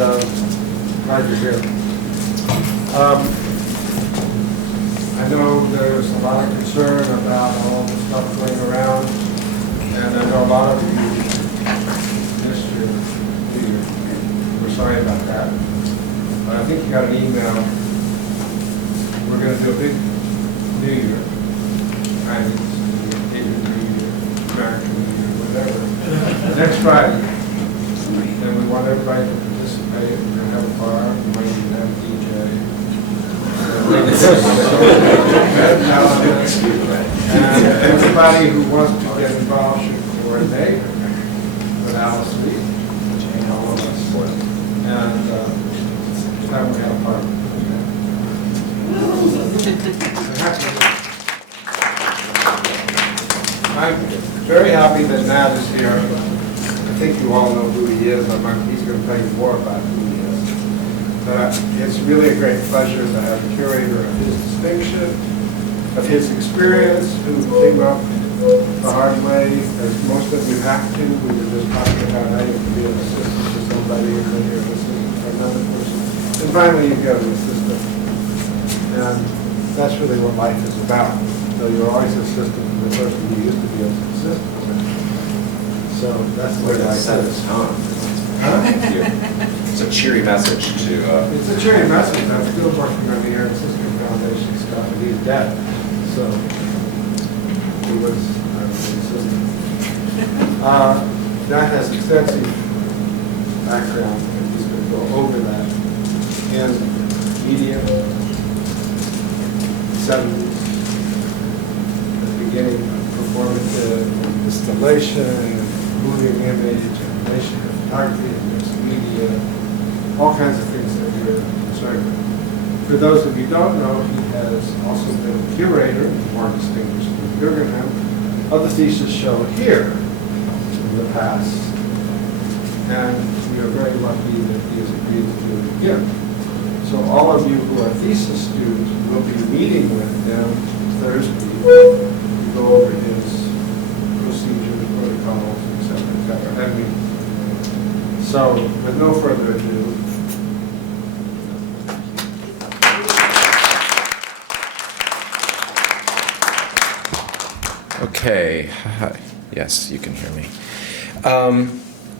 and glad you're here. I know there's a lot of concern about all the stuff going around, and I know a lot of you missed your New Year. We're sorry about that. But I think you got an email. We're going to do a big New Year. Chinese New Year, American New Year, whatever. Next Friday. And we want everybody to participate. We're going to have a bar. We might even have a DJ. And everybody who wants to get involved should coordinate with Alice Lee and all of us. And then we have a party. I'm very happy that Nat is here. I think you all know who he is. He's going to tell you more about who he is. But it's really a great pleasure to have a curator of his distinction, of his experience, who came up the hard way, as most of you have to. We were just talking about how you can be an assistant to somebody, and then you're an assistant to another person. And finally you get an assistant. And that's really what life is about. So you're always an assistant to the person who used to be an assistant. So that's the way I said it. Thank you. It's a cheery message to... It's a cheery message. I'm still working on the Aaron Sisker Foundation stuff, and he's dead. So he was an assistant. That has extensive background, and he's going to go over that in media, 70s, the beginning of performative installation, moving image, animation, photography, and mixed media, all kinds of things that we're concerned with. For those of you who don't know, he has also been a curator, more distinguished than Guggenheim, of the thesis show here in the past. And we are very lucky that he has agreed to do it again. So all of you who are thesis students will be meeting with him Thursday to go over his procedures, protocols, etc. I mean, so with no further ado, Okay. Yes, you can hear me.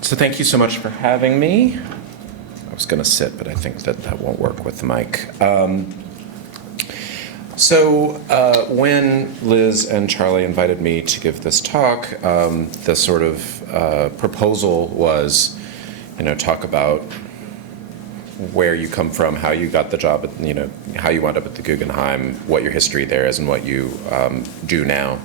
So thank you so much for having me. I was going to sit, but I think that won't work with the mic. When Liz and Charlie invited me to give this talk, the sort of proposal was, talk about where you come from, how you got the job, how you wound up at the Guggenheim, what your history there is, and what you do now.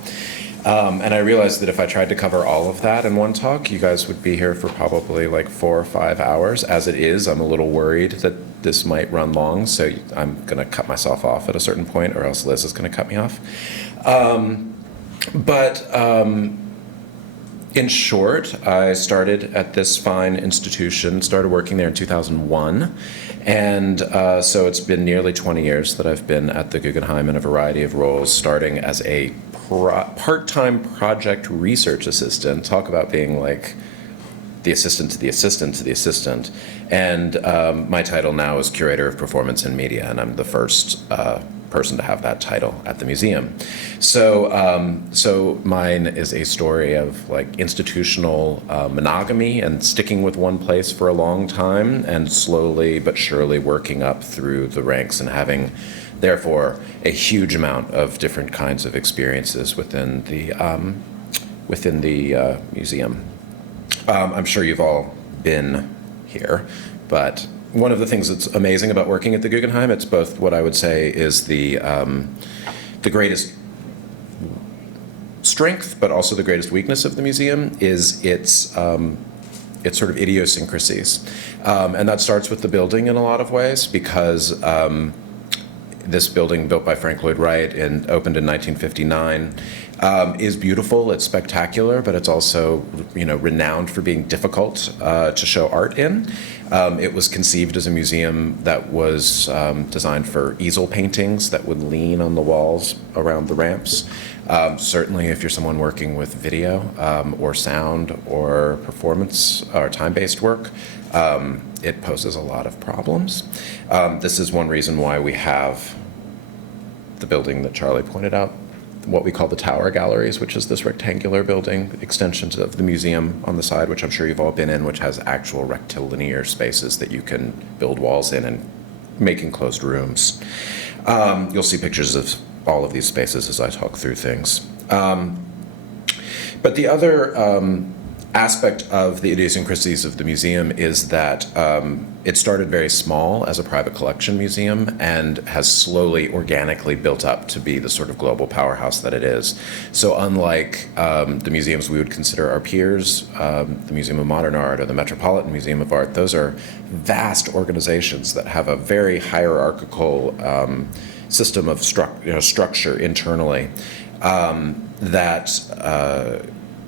And I realized that if I tried to cover all of that in one talk, you guys would be here for probably like 4 or 5 hours. As it is, I'm a little worried that this might run long, so I'm going to cut myself off at a certain point, or else Liz is going to cut me off. In short, I started at this fine institution, started working there in 2001, and so it's been nearly 20 years that I've been at the Guggenheim in a variety of roles, starting as a part-time project research assistant. Talk about being like the assistant to the assistant to the assistant. And my title now is Curator of Performance and Media, and I'm the first person to have that title at the museum. So mine is a story of like institutional monogamy and sticking with one place for a long time, and slowly but surely working up through the ranks and having, therefore, a huge amount of different kinds of experiences within the museum. I'm sure you've all been here, but one of the things that's amazing about working at the Guggenheim, it's both what I would say is the greatest strength, but also the greatest weakness of the museum, is its sort of idiosyncrasies. And that starts with the building in a lot of ways, because this building, built by Frank Lloyd Wright and opened in 1959, is beautiful, it's spectacular, but it's also, renowned for being difficult to show art in. It was conceived as a museum that was designed for easel paintings that would lean on the walls around the ramps. Certainly if you're someone working with video or sound or performance or time-based work, it poses a lot of problems. This is one reason why we have the building that Charlie pointed out, what we call the Tower Galleries, which is this rectangular building, extensions of the museum on the side, which I'm sure you've all been in, which has actual rectilinear spaces that you can build walls in and make enclosed rooms. You'll see pictures of all of these spaces as I talk through things. But the other aspect of the idiosyncrasies of the museum is that it started very small as a private collection museum and has slowly, organically built up to be the sort of global powerhouse that it is. So unlike the museums we would consider our peers, the Museum of Modern Art or the Metropolitan Museum of Art, those are vast organizations that have a very hierarchical system of structure internally that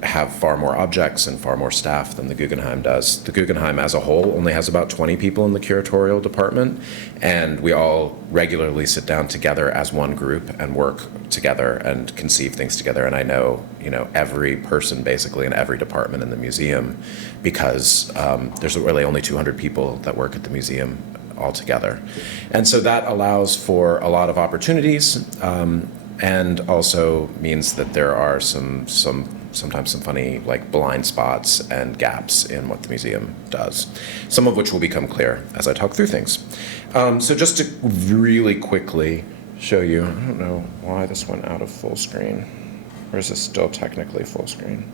have far more objects and far more staff than the Guggenheim does. The Guggenheim as a whole only has about 20 people in the curatorial department, and we all regularly sit down together as one group and work together and conceive things together. And I know, every person basically in every department in the museum because there's really only 200 people that work at the museum altogether. And so that allows for a lot of opportunities and also means that there are sometimes some funny blind spots and gaps in what the museum does, some of which will become clear as I talk through things. So just to really quickly show you, I don't know why this went out of full screen, or is this still technically full screen?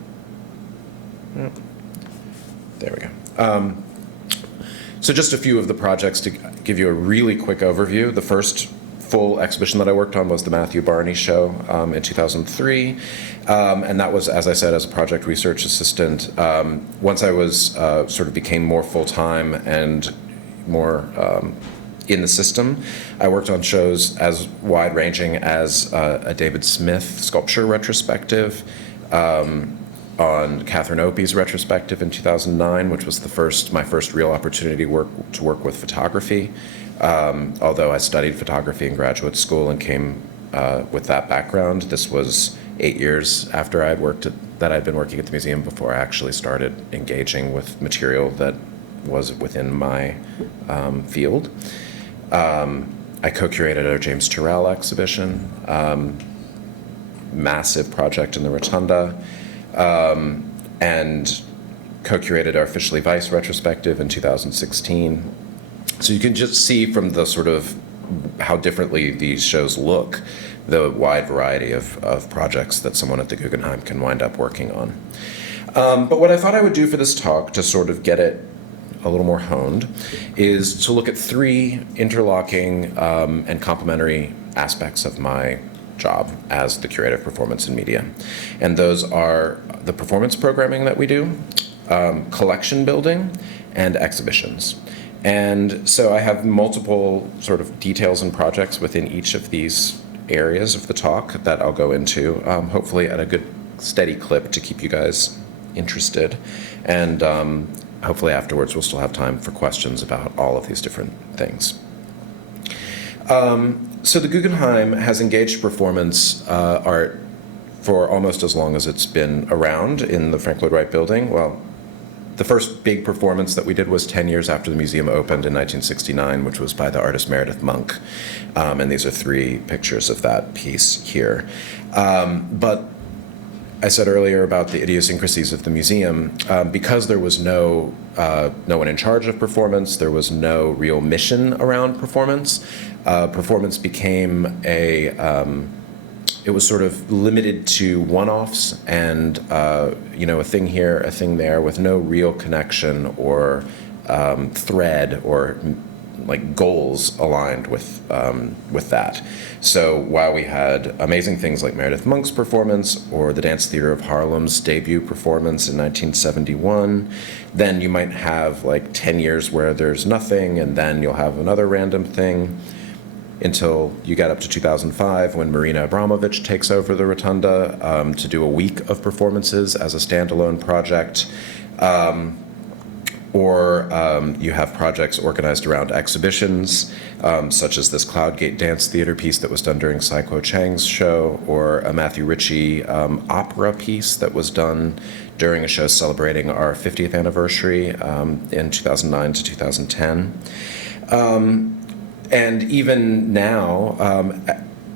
Oh, there we go. So just a few of the projects to give you a really quick overview. The first full exhibition that I worked on was the Matthew Barney Show in 2003. And that was, as I said, as a project research assistant. Once I was sort of became more full-time and more in the system, I worked on shows as wide-ranging as a David Smith sculpture retrospective, on Catherine Opie's retrospective in 2009, which was my first real opportunity to work with photography. Although I studied photography in graduate school and came with that background, this was 8 years after I'd been working at the museum before I actually started engaging with material that was within my field. I co-curated our James Turrell exhibition, massive project in the Rotunda, and co-curated our Fischli Weiss retrospective in 2016. So you can just see from the sort of how differently these shows look, the wide variety of projects that someone at the Guggenheim can wind up working on. But what I thought I would do for this talk to sort of get it a little more honed is to look at three interlocking and complementary aspects of my job as the curator of performance and media. And those are the performance programming that we do, collection building, and exhibitions. And so I have multiple sort of details and projects within each of these areas of the talk that I'll go into, hopefully at a good steady clip to keep you guys interested. And hopefully afterwards we'll still have time for questions about all of these different things. So the Guggenheim has engaged performance art for almost as long as it's been around in the Frank Lloyd Wright building. Well, the first big performance that we did was 10 years after the museum opened in 1969, which was by the artist Meredith Monk. And these are three pictures of that piece here. But I said earlier about the idiosyncrasies of the museum, because there was no one in charge of performance, there was no real mission around performance. Performance became it was sort of limited to one-offs and a thing here, a thing there, with no real connection or thread or goals aligned with that. So while we had amazing things like Meredith Monk's performance or the Dance Theater of Harlem's debut performance in 1971, then you might have 10 years where there's nothing, and then you'll have another random thing until you get up to 2005 when Marina Abramovich takes over the Rotunda to do a week of performances as a standalone project. Or you have projects organized around exhibitions, such as this Cloudgate Dance Theater piece that was done during Sai-Kuo Chang's show, or a Matthew Ritchie opera piece that was done during a show celebrating our 50th anniversary in 2009 to 2010. And even now,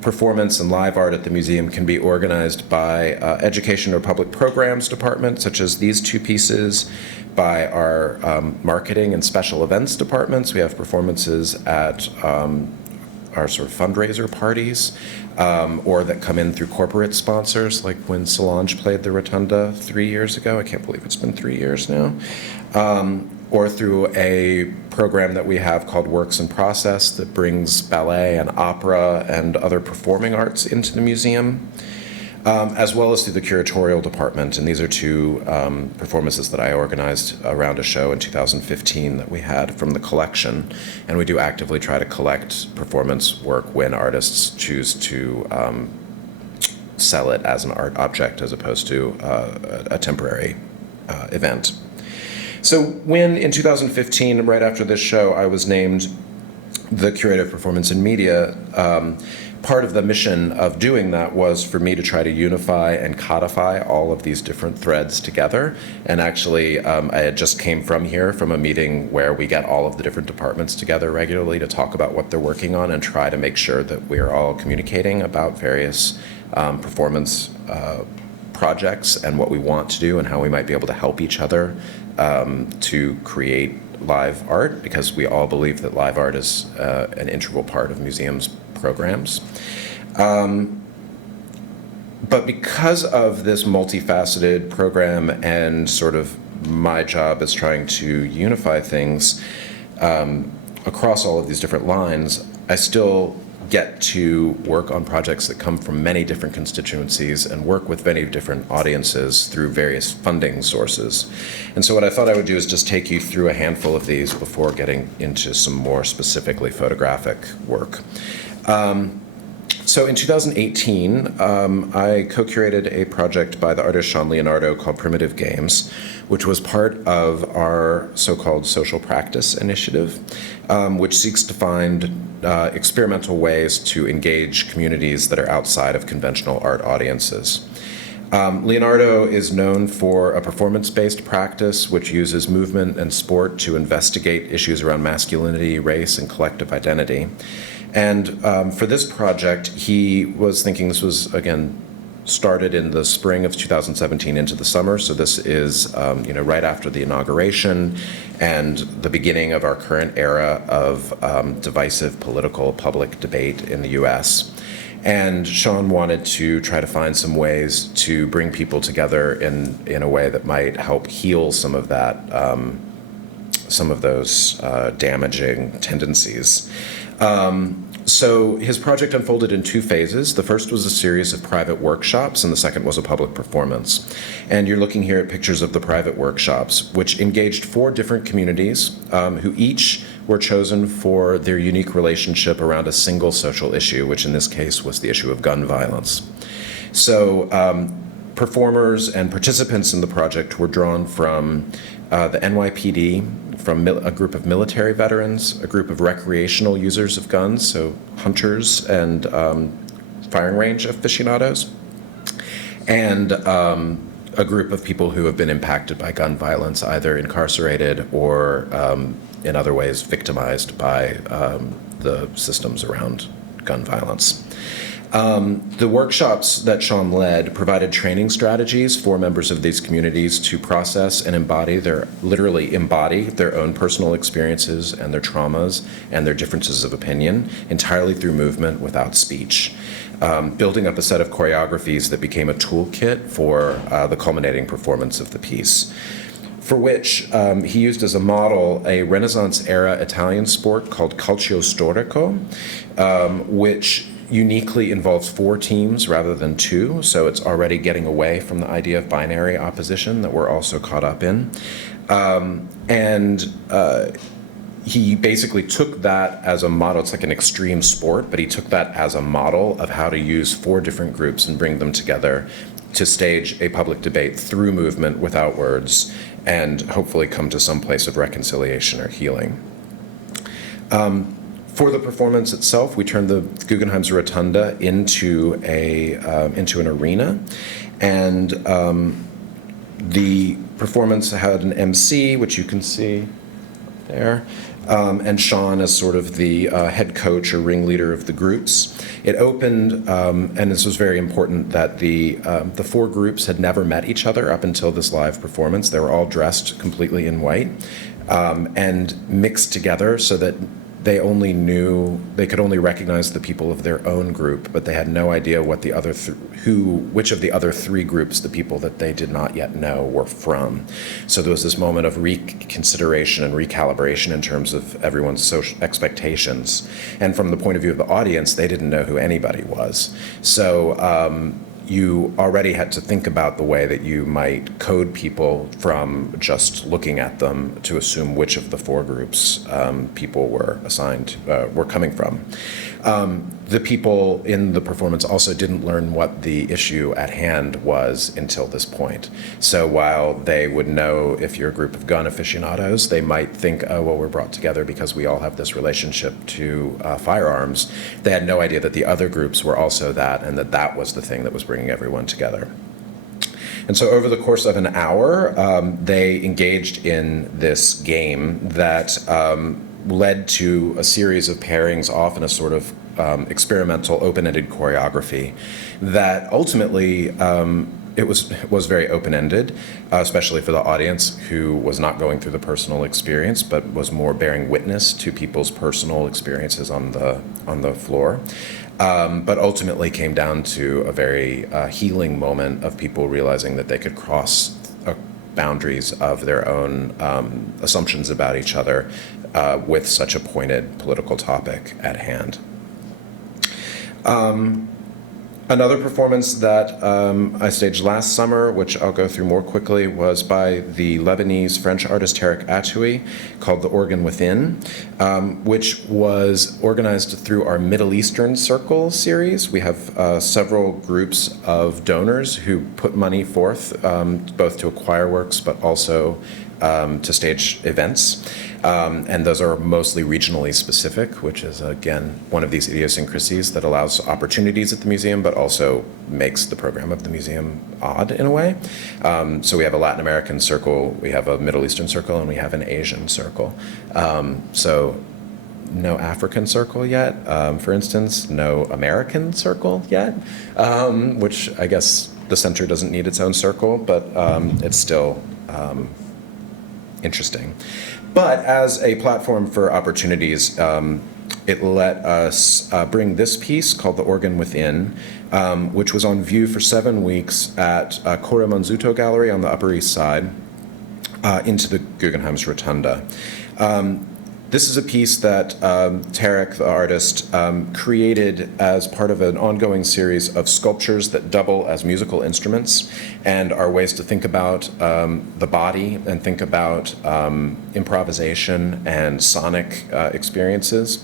performance and live art at the museum can be organized by education or public programs department, such as these two pieces, by our marketing and special events departments. We have performances at our sort of fundraiser parties, or that come in through corporate sponsors, like when Solange played the Rotunda 3 years ago. I can't believe it's been 3 years now. Or through a program that we have called Works in Process that brings ballet and opera and other performing arts into the museum, as well as through the curatorial department. And these are two performances that I organized around a show in 2015 that we had from the collection. And we do actively try to collect performance work when artists choose to sell it as an art object as opposed to a temporary event. So when, in 2015, right after this show, I was named the Curator of Performance and Media, part of the mission of doing that was for me to try to unify and codify all of these different threads together. And actually, I had just came from here from a meeting where we get all of the different departments together regularly to talk about what they're working on and try to make sure that we're all communicating about various performance projects and what we want to do and how we might be able to help each other to create live art, because we all believe that live art is an integral part of museums' programs. But because of this multifaceted program and sort of my job is trying to unify things across all of these different lines, I still get to work on projects that come from many different constituencies and work with many different audiences through various funding sources. And so what I thought I would do is just take you through a handful of these before getting into some more specifically photographic work. So in 2018, I co-curated a project by the artist Sean Leonardo called Primitive Games, which was part of our so-called social practice initiative, which seeks to find experimental ways to engage communities that are outside of conventional art audiences. Leonardo is known for a performance-based practice which uses movement and sport to investigate issues around masculinity, race, and collective identity. And for this project, he was thinking, this was, again, started in the spring of 2017 into the summer. So this is, right after the inauguration and the beginning of our current era of divisive political public debate in the U.S. And Sean wanted to try to find some ways to bring people together in a way that might help heal some of that, some of those damaging tendencies. So his project unfolded in two phases. The first was a series of private workshops, and the second was a public performance. And you're looking here at pictures of the private workshops, which engaged 4 different communities who each were chosen for their unique relationship around a single social issue, which in this case was the issue of gun violence. So performers and participants in the project were drawn from the NYPD, from a group of military veterans, a group of recreational users of guns, so hunters and firing range aficionados, and a group of people who have been impacted by gun violence, either incarcerated or in other ways victimized by the systems around gun violence. The workshops that Sean led provided training strategies for members of these communities to process and literally embody their own personal experiences and their traumas and their differences of opinion entirely through movement without speech, building up a set of choreographies that became a toolkit for the culminating performance of the piece, for which he used as a model a Renaissance-era Italian sport called calcio storico, which uniquely involves 4 teams rather than 2, so it's already getting away from the idea of binary opposition that we're also caught up in. He basically took that as a model. It's like an extreme sport, but he took that as a model of how to use 4 different groups and bring them together to stage a public debate through movement without words and hopefully come to some place of reconciliation or healing. For the performance itself, we turned the Guggenheim's Rotunda into an arena, and the performance had an MC, which you can see there, and Sean as sort of the head coach or ringleader of the groups. It opened, and this was very important, that the 4 groups had never met each other up until this live performance. They were all dressed completely in white and mixed together so that they could only recognize the people of their own group, but they had no idea what the other which of the other 3 groups the people that they did not yet know were from. So there was this moment of reconsideration and recalibration in terms of everyone's social expectations. And from the point of view of the audience, they didn't know who anybody was. So you already had to think about the way that you might code people from just looking at them to assume which of the 4 groups people were coming from. The people in the performance also didn't learn what the issue at hand was until this point. So while they would know if you're a group of gun aficionados, they might think, oh, well, we're brought together because we all have this relationship to firearms. They had no idea that the other groups were also that, and that was the thing that was bringing everyone together. And so over the course of an hour, they engaged in this game that led to a series of pairings off in a sort of experimental open-ended choreography that ultimately it was very open-ended, especially for the audience who was not going through the personal experience but was more bearing witness to people's personal experiences on the floor. But ultimately came down to a very healing moment of people realizing that they could cross boundaries of their own assumptions about each other with such a pointed political topic at hand. Another performance that I staged last summer, which I'll go through more quickly, was by the Lebanese-French artist Tarek Atoui, called The Organ Within, which was organized through our Middle Eastern Circle series. We have several groups of donors who put money forth, both to acquire works, but also to stage events. And those are mostly regionally specific, which is, again, one of these idiosyncrasies that allows opportunities at the museum, but also makes the program of the museum odd in a way. So we have a Latin American circle, we have a Middle Eastern circle, and we have an Asian circle. So no African circle yet, for instance, no American circle yet, which I guess the center doesn't need its own circle, but it's still interesting. But as a platform for opportunities, it let us bring this piece called The Organ Within, which was on view for 7 weeks at Cora Manzuto Gallery on the Upper East Side into the Guggenheim's Rotunda. This is a piece that Tarek, the artist, created as part of an ongoing series of sculptures that double as musical instruments and are ways to think about the body and think about improvisation and sonic experiences.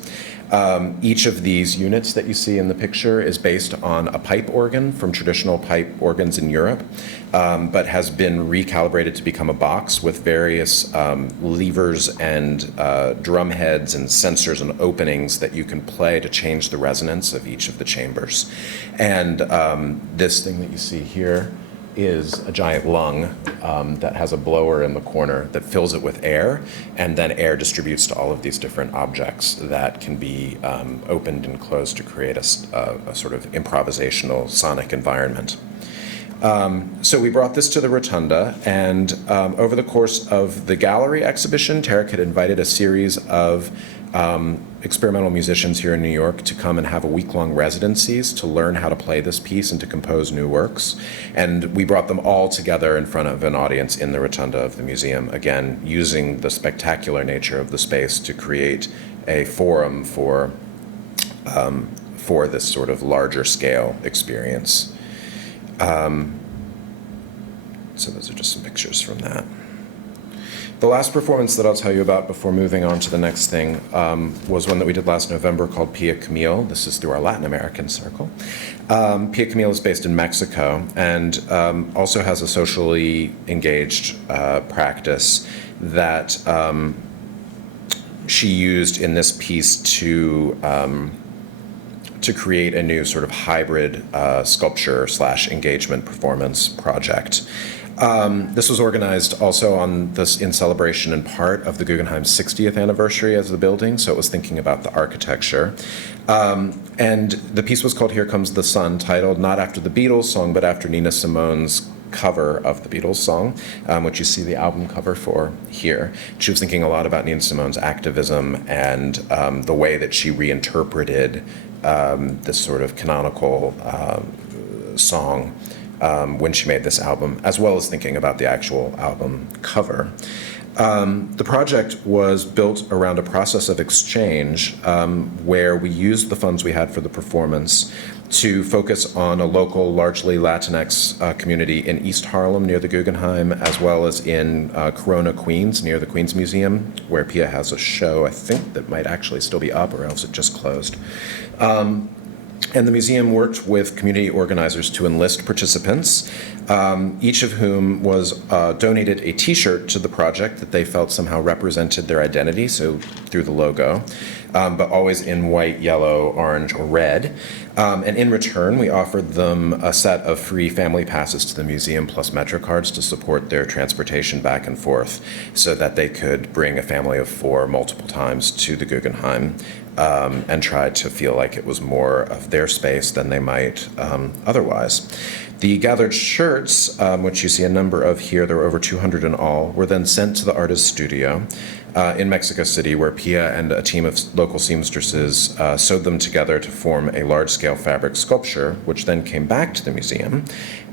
Each of these units that you see in the picture is based on a pipe organ from traditional pipe organs in Europe, but has been recalibrated to become a box with various levers and drum heads and sensors and openings that you can play to change the resonance of each of the chambers. And this thing that you see here is a giant lung that has a blower in the corner that fills it with air, and then air distributes to all of these different objects that can be opened and closed to create a sort of improvisational sonic environment. So we brought this to the Rotunda, and over the course of the gallery exhibition, Tarek had invited a series of experimental musicians here in New York to come and have a week-long residencies to learn how to play this piece and to compose new works. And we brought them all together in front of an audience in the Rotunda of the museum, again, using the spectacular nature of the space to create a forum for this sort of larger scale experience. So those are just some pictures from that. The last performance that I'll tell you about before moving on to the next thing was one that we did last November called Pia Camille. This is through our Latin American circle. Pia Camille is based in Mexico and also has a socially engaged practice that she used in this piece to create a new sort of hybrid sculpture / engagement performance project. This was organized also in celebration in part of the Guggenheim's 60th anniversary as the building, so it was thinking about the architecture. And the piece was called Here Comes the Sun, titled not after the Beatles song, but after Nina Simone's cover of the Beatles song, which you see the album cover for here. She was thinking a lot about Nina Simone's activism and the way that she reinterpreted this sort of canonical song when she made this album, as well as thinking about the actual album cover. The project was built around a process of exchange where we used the funds we had for the performance to focus on a local, largely Latinx community in East Harlem near the Guggenheim, as well as in Corona, Queens, near the Queens Museum, where Pia has a show, I think, that might actually still be up, or else it just closed. And the museum worked with community organizers to enlist participants, each of whom was donated a T-shirt to the project that they felt somehow represented their identity, so through the logo, but always in white, yellow, orange, or red. And in return, we offered them a set of free family passes to the museum plus Metro cards to support their transportation back and forth so that they could bring a family of 4 multiple times to the Guggenheim and try to feel like it was more of their space than they might otherwise. The gathered shirts, which you see a number of here, there were over 200 in all, were then sent to the artist's studio in Mexico City, where Pia and a team of local seamstresses sewed them together to form a large-scale fabric sculpture, which then came back to the museum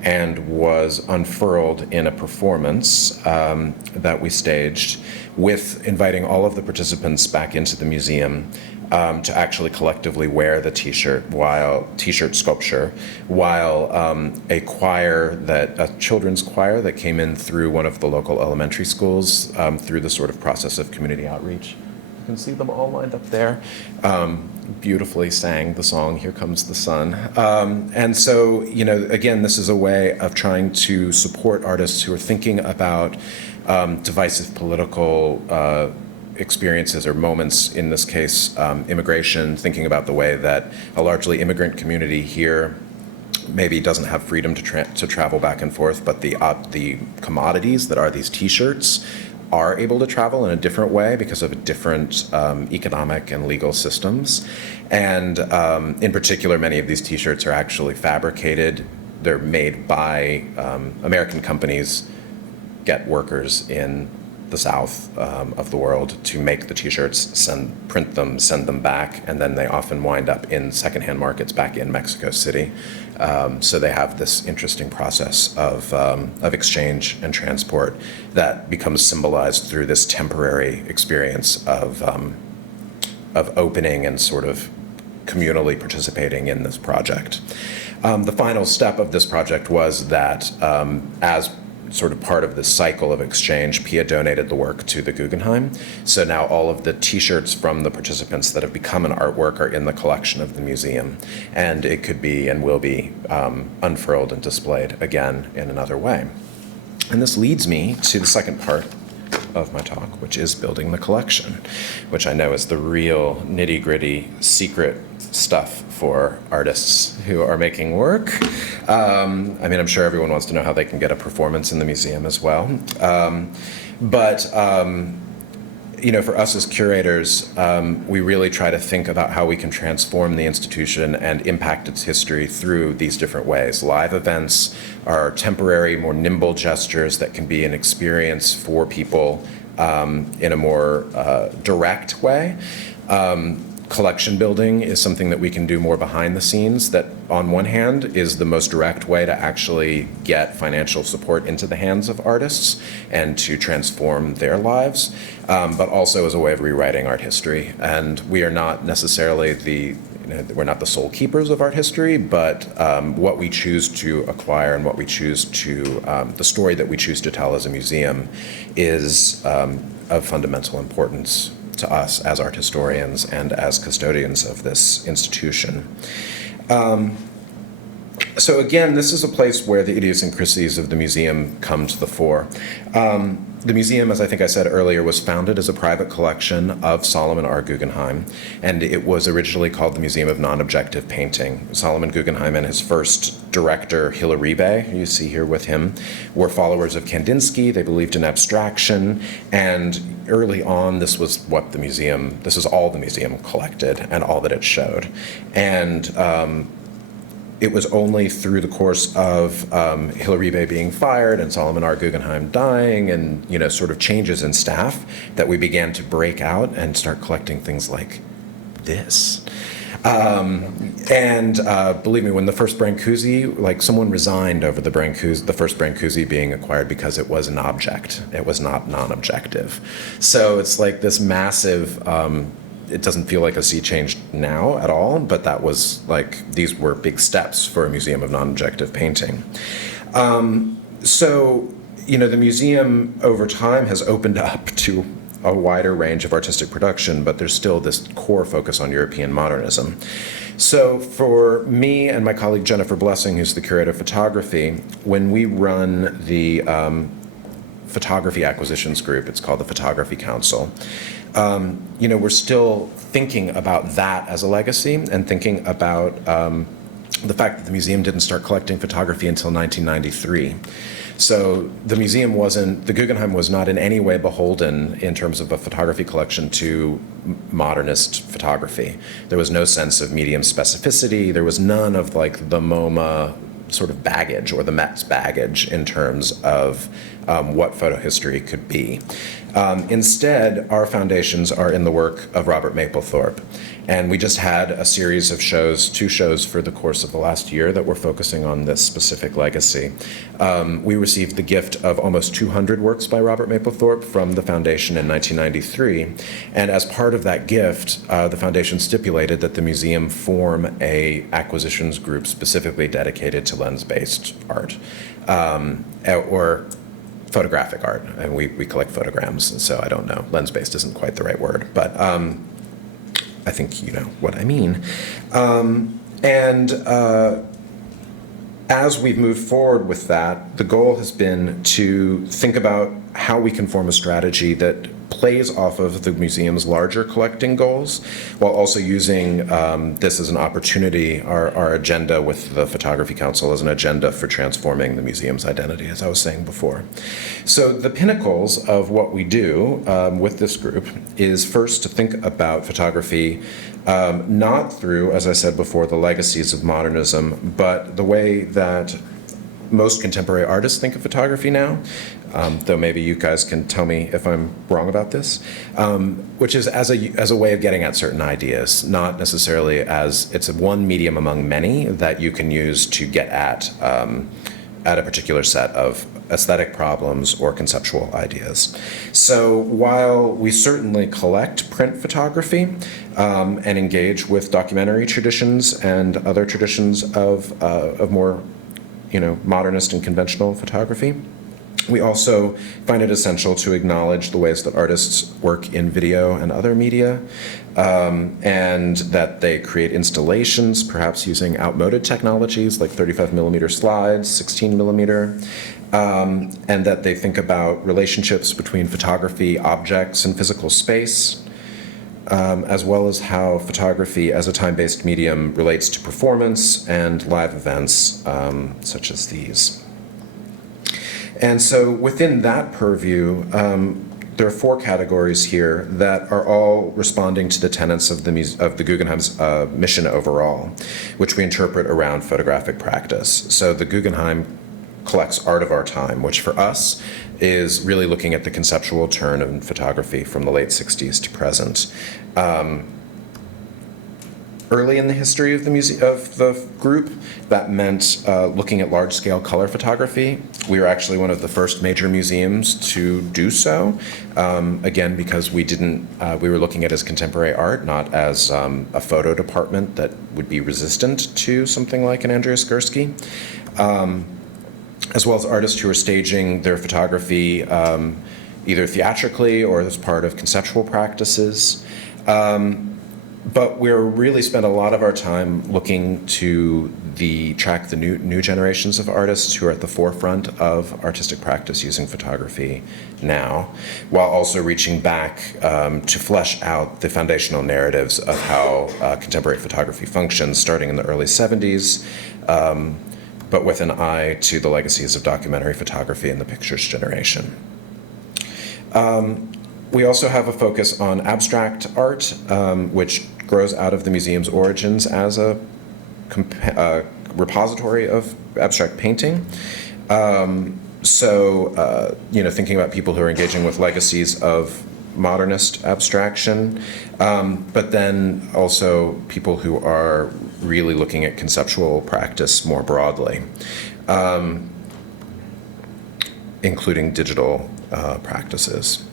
and was unfurled in a performance that we staged, with inviting all of the participants back into the museum to actually collectively wear the T-shirt sculpture, while a children's choir that came in through one of the local elementary schools through the sort of process of community outreach. You can see them all lined up there. Beautifully sang the song, Here Comes the Sun. And so, again, this is a way of trying to support artists who are thinking about divisive political experiences or moments, in this case, immigration, thinking about the way that a largely immigrant community here maybe doesn't have freedom to travel back and forth, but the commodities that are these T-shirts are able to travel in a different way because of different economic and legal systems. And in particular, many of these T-shirts are actually fabricated. They're made by American companies, get workers in the south of the world to make the T-shirts, print them, send them back, and then they often wind up in secondhand markets back in Mexico City. So they have this interesting process of exchange and transport that becomes symbolized through this temporary experience of opening and sort of communally participating in this project. The final step of this project was that as sort of part of this cycle of exchange, Pia donated the work to the Guggenheim. So now all of the T-shirts from the participants that have become an artwork are in the collection of the museum. And it could be and will be unfurled and displayed again in another way. And this leads me to the second part of my talk, which is building the collection, which I know is the real nitty-gritty secret stuff for artists who are making work. I'm sure everyone wants to know how they can get a performance in the museum as well. But for us as curators, we really try to think about how we can transform the institution and impact its history through these different ways. Live events are temporary, more nimble gestures that can be an experience for people in a more direct way. Collection building is something that we can do more behind the scenes, that on one hand is the most direct way to actually get financial support into the hands of artists and to transform their lives, but also as a way of rewriting art history. And we are not necessarily we're not the sole keepers of art history, but what we choose to acquire and what we choose to, the story that we choose to tell as a museum is of fundamental importance to us as art historians and as custodians of this institution. So again, this is a place where the idiosyncrasies of the museum come to the fore. The museum, as I think I said earlier, was founded as a private collection of Solomon R. Guggenheim, and it was originally called the Museum of Non-Objective Painting. Solomon Guggenheim and his first director, Hilaire Bay, who you see here with him, were followers of Kandinsky. They believed in abstraction, and early on, this was all the museum collected and all that it showed. And it was only through the course of Hilaire Bay being fired and Solomon R. Guggenheim dying and, sort of changes in staff that we began to break out and start collecting things like this. Believe me, when the first Brancusi, someone resigned over the first Brancusi being acquired because it was an object. It was not non-objective. So it's like this massive, it doesn't feel like a sea change now at all, but that was these were big steps for a museum of non-objective painting. The museum over time has opened up to a wider range of artistic production, but there's still this core focus on European modernism. So for me and my colleague Jennifer Blessing, who's the curator of photography, when we run the photography acquisitions group, it's called the Photography Council, we're still thinking about that as a legacy and thinking about the fact that the museum didn't start collecting photography until 1993. So the Guggenheim was not in any way beholden in terms of a photography collection to modernist photography. There was no sense of medium specificity. There was none of the MoMA sort of baggage or the Met's baggage in terms of what photo history could be. Instead, our foundations are in the work of Robert Mapplethorpe. And we just had a series of two shows for the course of the last year that were focusing on this specific legacy. We received the gift of almost 200 works by Robert Mapplethorpe from the foundation in 1993. And as part of that gift, the foundation stipulated that the museum form a acquisitions group specifically dedicated to lens-based art, or photographic art. And we collect photograms, and so I don't know. Lens-based isn't quite the right word, but I think you know what I mean. As we've moved forward with that, the goal has been to think about how we can form a strategy that plays off of the museum's larger collecting goals, while also using this as an opportunity, our agenda with the Photography Council as an agenda for transforming the museum's identity, as I was saying before. So the pinnacles of what we do with this group is first to think about photography not through, as I said before, the legacies of modernism, but the way that most contemporary artists think of photography now, though maybe you guys can tell me if I'm wrong about this, which is as a way of getting at certain ideas, not necessarily as it's one medium among many that you can use to get at a particular set of aesthetic problems or conceptual ideas. So while we certainly collect print photography and engage with documentary traditions and other traditions of more modernist and conventional photography, we also find it essential to acknowledge the ways that artists work in video and other media, and that they create installations, perhaps using outmoded technologies like 35mm slides, 16mm, and that they think about relationships between photography, objects, and physical space, as well as how photography as a time-based medium relates to performance and live events such as these. And so within that purview, there are four categories here that are all responding to the tenets of the Guggenheim's mission overall, which we interpret around photographic practice. So the Guggenheim collects art of our time, which for us is really looking at the conceptual turn in photography from the late 60s to present. Early in the history of the group, that meant looking at large-scale color photography. We were actually one of the first major museums to do so. Again, because we were looking at it as contemporary art, not as a photo department that would be resistant to something like an Andreas Gursky, as well as artists who are staging their photography either theatrically or as part of conceptual practices. But we're really spent a lot of our time looking to track the new generations of artists who are at the forefront of artistic practice using photography now, while also reaching back to flesh out the foundational narratives of how contemporary photography functions, starting in the early 70s, but with an eye to the legacies of documentary photography and the pictures generation. We also have a focus on abstract art, which grows out of the museum's origins as a repository of abstract painting. Thinking about people who are engaging with legacies of modernist abstraction, but then also people who are really looking at conceptual practice more broadly, including digital practices.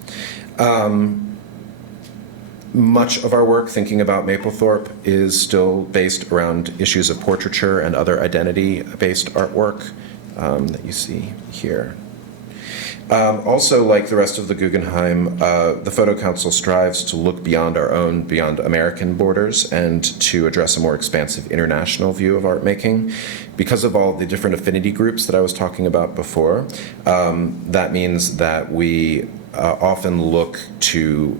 Much of our work thinking about Mapplethorpe is still based around issues of portraiture and other identity-based artwork that you see here. Also, like the rest of the Guggenheim, the Photo Council strives to look beyond American borders and to address a more expansive international view of art making. Because of all the different affinity groups that I was talking about before, that means that we often look to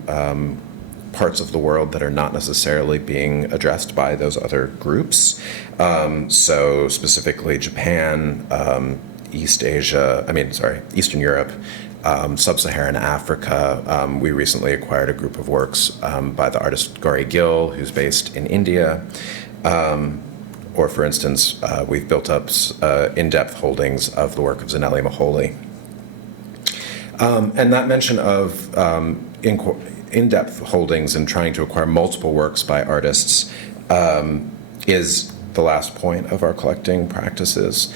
parts of the world that are not necessarily being addressed by those other groups. So specifically Japan, Eastern Europe, Sub-Saharan Africa. We recently acquired a group of works by the artist Gauri Gill, who's based in India. Or for instance, we've built up in-depth holdings of the work of Zanelli Moholy. And that mention of in-depth holdings and trying to acquire multiple works by artists is the last point of our collecting practices,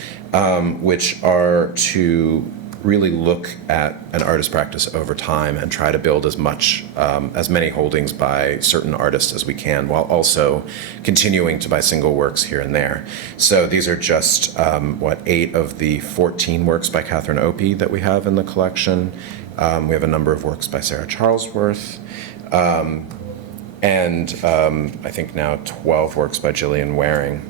which are to really look at an artist practice over time and try to build as many holdings by certain artists as we can, while also continuing to buy single works here and there. So these are just 8 of the 14 works by Catherine Opie that we have in the collection. We have a number of works by Sarah Charlesworth, and I think now 12 works by Gillian Waring.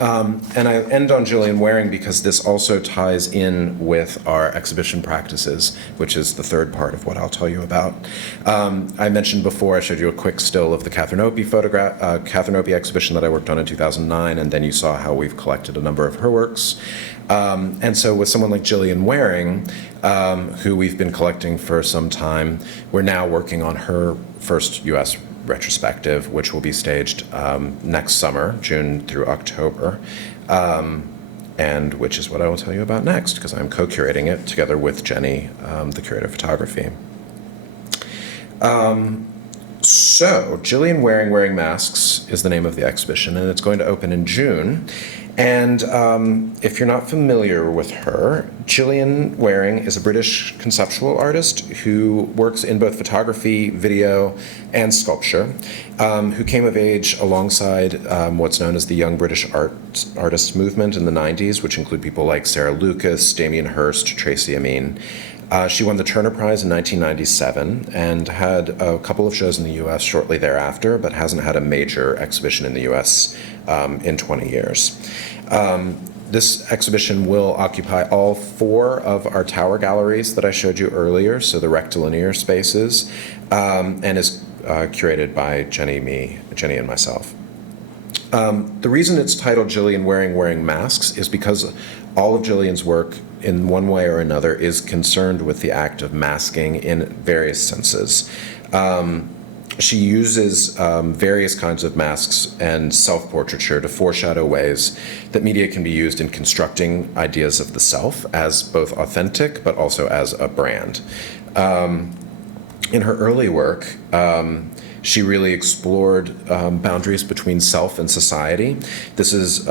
And I end on Gillian Waring because this also ties in with our exhibition practices, which is the third part of what I'll tell you about. I mentioned before, I showed you a quick still of the Catherine Opie exhibition that I worked on in 2009, and then you saw how we've collected a number of her works. And so with someone like Gillian Waring, who we've been collecting for some time, we're now working on her first U.S. retrospective, which will be staged next summer, June through October, and which is what I will tell you about next, because I'm co-curating it together with Jenny, the curator of photography. So, Gillian Waring Wearing Masks is the name of the exhibition, and it's going to open in June. And if you're not familiar with her, Gillian Waring is a British conceptual artist who works in both photography, video, and sculpture, who came of age alongside what's known as the Young British Artists movement in the 90s, which include people like Sarah Lucas, Damien Hirst, Tracy Amin. She won the Turner Prize in 1997 and had a couple of shows in the U.S. shortly thereafter, but hasn't had a major exhibition in the U.S. In 20 years. This exhibition will occupy all 4 of our tower galleries that I showed you earlier, so the rectilinear spaces, and is curated by Jenny and myself. The reason it's titled Gillian Waring Wearing Masks is because all of Gillian's work, in one way or another, is concerned with the act of masking in various senses. She uses various kinds of masks and self-portraiture to foreshadow ways that media can be used in constructing ideas of the self as both authentic but also as a brand. in her early work, she really explored boundaries between self and society. This is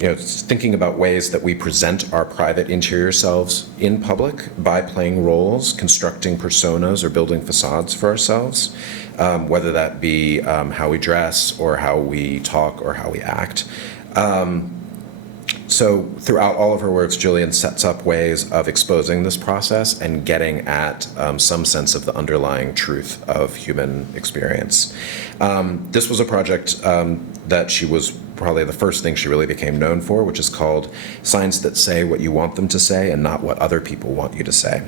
it's thinking about ways that we present our private interior selves in public by playing roles, constructing personas, or building facades for ourselves, whether that be how we dress or how we talk or how we act. So throughout all of her works, Gillian sets up ways of exposing this process and getting at some sense of the underlying truth of human experience. This was a project that she was probably the first thing she really became known for, which is called Signs That Say What You Want Them to Say and Not What Other People Want You to Say.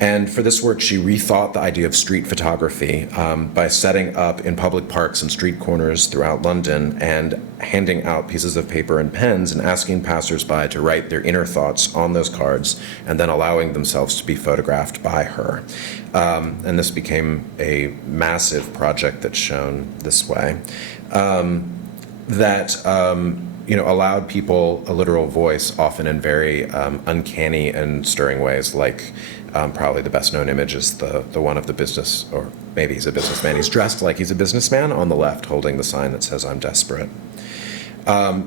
And for this work, she rethought the idea of street photography by setting up in public parks and street corners throughout London and handing out pieces of paper and pens and asking passersby to write their inner thoughts on those cards and then allowing themselves to be photographed by her. And this became a massive project that's shown this way. Allowed people a literal voice, often in very uncanny and stirring ways, like probably the best known image is the one of the business, or maybe he's a businessman. He's dressed like he's a businessman on the left, holding the sign that says, "I'm desperate."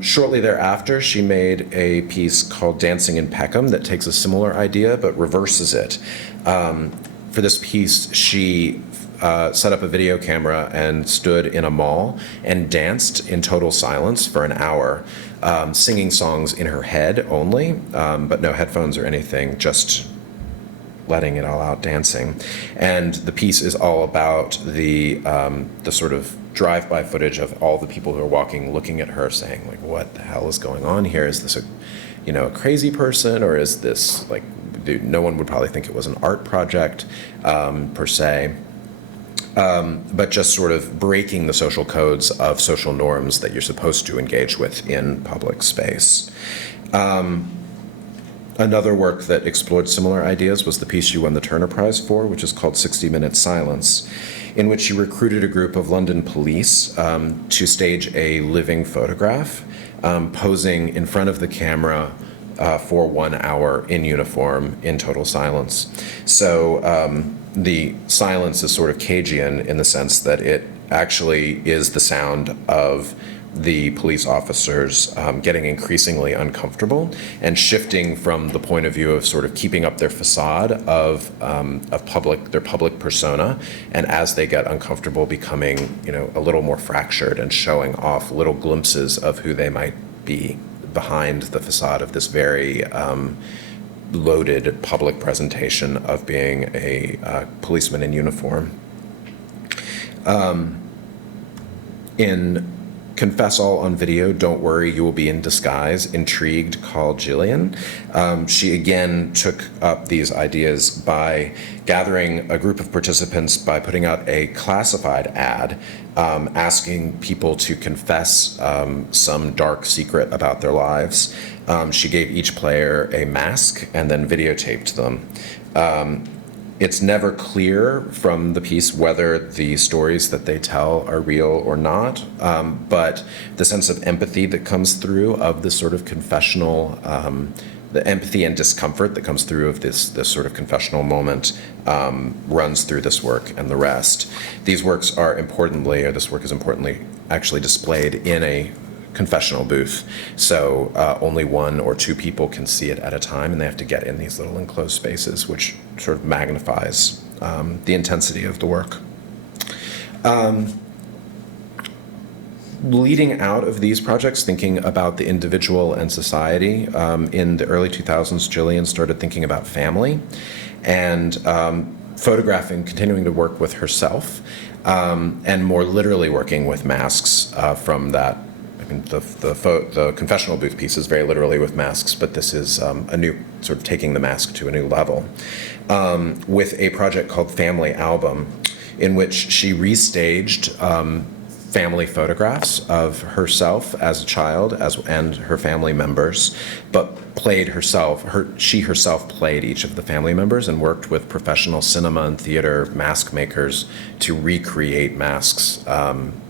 Shortly thereafter, she made a piece called Dancing in Peckham that takes a similar idea but reverses it. For this piece, she set up a video camera and stood in a mall and danced in total silence for an hour, singing songs in her head only, but no headphones or anything, just letting it all out, dancing. And the piece is all about the sort of drive-by footage of all the people who are walking, looking at her, saying, like, what the hell is going on here? Is this a crazy person, or is this, like, no one would probably think it was an art project per se, but just sort of breaking the social codes of social norms that you're supposed to engage with in public space. Another work that explored similar ideas was the piece she won the Turner Prize for, which is called 60 Minutes Silence, in which she recruited a group of London police to stage a living photograph, posing in front of the camera for 1 hour in uniform in total silence. So the silence is sort of Cagean in the sense that it actually is the sound of the police officers getting increasingly uncomfortable and shifting from the point of view of sort of keeping up their facade of their public persona, and as they get uncomfortable, becoming a little more fractured and showing off little glimpses of who they might be behind the facade of this very loaded public presentation of being a policeman in uniform. In Confess All on Video, Don't Worry, You Will Be in Disguise, Intrigued, Call Gillian. She again took up these ideas by gathering a group of participants by putting out a classified ad asking people to confess some dark secret about their lives. She gave each player a mask and then videotaped them. It's never clear from the piece whether the stories that they tell are real or not, but the sense of empathy that comes through of this sort of confessional, the empathy and discomfort that comes through of this sort of confessional moment runs through this work and the rest. These works are this work is importantly actually displayed in a confessional booth, so only one or two people can see it at a time, and they have to get in these little enclosed spaces, which sort of magnifies the intensity of the work. Leading out of these projects, thinking about the individual and society, in the early 2000s, Gillian started thinking about family and continuing to work with herself, and more literally working with masks from that. I mean, the confessional booth piece is very literally with masks, but this is a new sort of taking the mask to a new level, with a project called Family Album, in which she restaged family photographs of herself as a child and her family members, but she herself played each of the family members and worked with professional cinema and theater mask makers to recreate masks,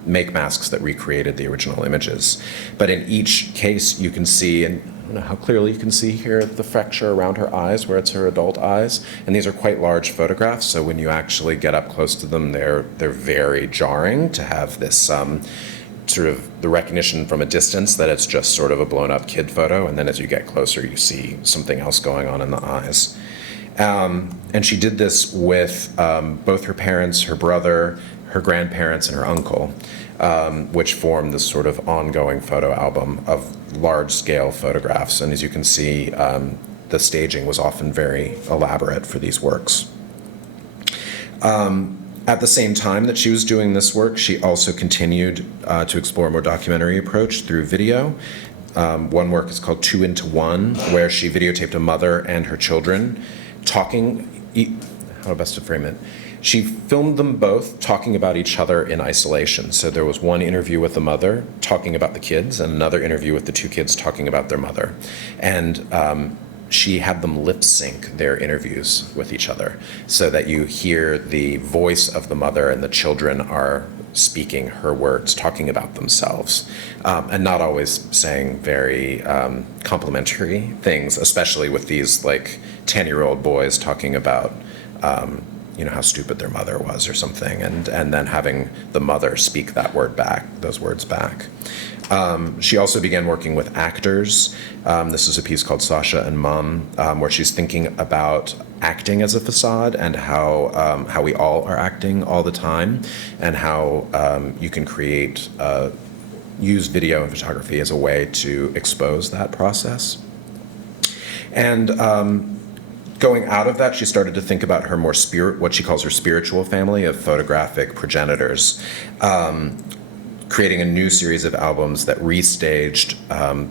make masks that recreated the original images. But in each case, you can see, and don't know how clearly you can see here the fracture around her eyes where it's her adult eyes. And these are quite large photographs, so when you actually get up close to them, they're very jarring to have this sort of the recognition from a distance that it's just sort of a blown up kid photo, and then as you get closer, you see something else going on in the eyes. And she did this with both her parents, her brother, her grandparents, and her uncle, which formed this sort of ongoing photo album of large-scale photographs. And as you can see, the staging was often very elaborate for these works. At the same time that she was doing this work, she also continued to explore a more documentary approach through video. One work is called 2 into 1, where she videotaped a mother and her children talking, how best to frame it? She filmed them both talking about each other in isolation. So there was one interview with the mother talking about the kids and another interview with the two kids talking about their mother. And she had them lip sync their interviews with each other so that you hear the voice of the mother and the children are speaking her words, talking about themselves, and not always saying very complimentary things, especially with these like 10-year-old boys talking about how stupid their mother was or something, and then having the mother speak those words back. She also began working with actors. This is a piece called Sasha and Mom, where she's thinking about acting as a facade and how we all are acting all the time, and how you can use video and photography as a way to expose that process. And going out of that, she started to think about her what she calls her spiritual family of photographic progenitors, creating a new series of albums that restaged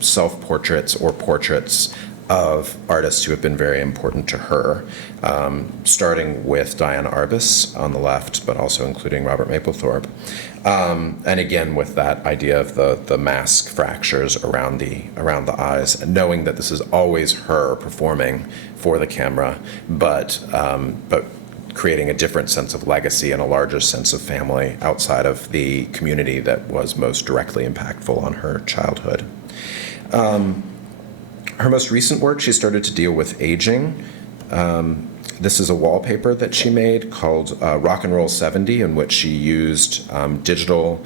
self-portraits or portraits of artists who have been very important to her, starting with Diane Arbus on the left, but also including Robert Mapplethorpe. And again, with that idea of the mask fractures around the eyes, and knowing that this is always her performing for the camera, but creating a different sense of legacy and a larger sense of family outside of the community that was most directly impactful on her childhood. Her most recent work, she started to deal with aging. This is a wallpaper that she made called Rock and Roll 70, in which she used digital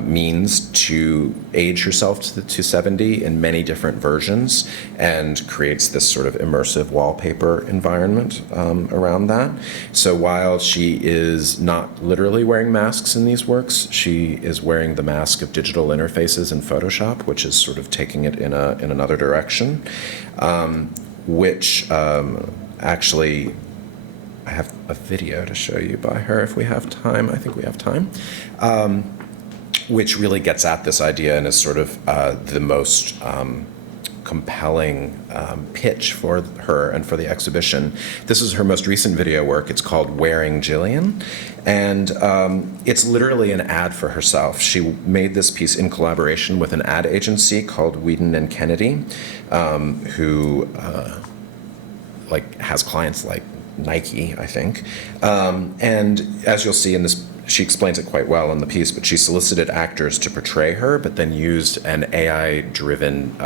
means to age herself to 70 in many different versions, and creates this sort of immersive wallpaper environment around that. So while she is not literally wearing masks in these works, she is wearing the mask of digital interfaces in Photoshop, which is sort of taking it in another direction, which actually I have a video to show you by her if we have time. I think we have time. Which really gets at this idea and is sort of the most compelling pitch for her and for the exhibition. This is her most recent video work. It's called Wearing Jillian, and it's literally an ad for herself. She made this piece in collaboration with an ad agency called Whedon and Kennedy, who has clients like Nike, I think. And as you'll see in this, she explains it quite well in the piece, but she solicited actors to portray her, but then used an AI-driven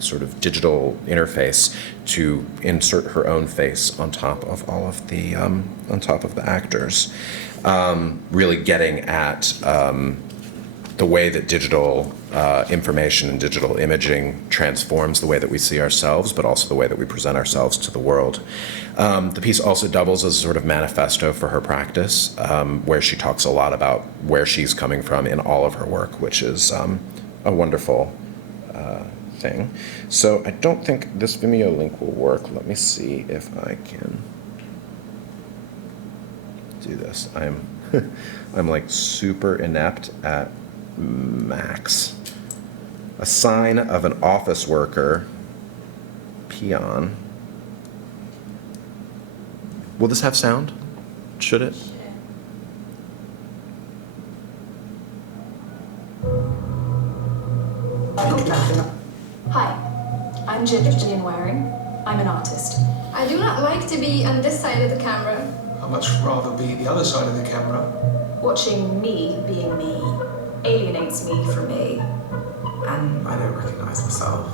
sort of digital interface to insert her own face on top of all of the actors, really getting at the way that digital information and digital imaging transforms the way that we see ourselves, but also the way that we present ourselves to the world. The piece also doubles as a sort of manifesto for her practice, where she talks a lot about where she's coming from in all of her work, which is a wonderful thing. So I don't think this Vimeo link will work. Let me see if I can do this. I'm like super inept at Macs. A sign of an office worker, peon. Will this have sound? Should it? Hi, I'm Gillian Waring. I'm an artist. I do not like to be on this side of the camera. I'd much rather be the other side of the camera. Watching me being me alienates me from me. and I don't recognise myself.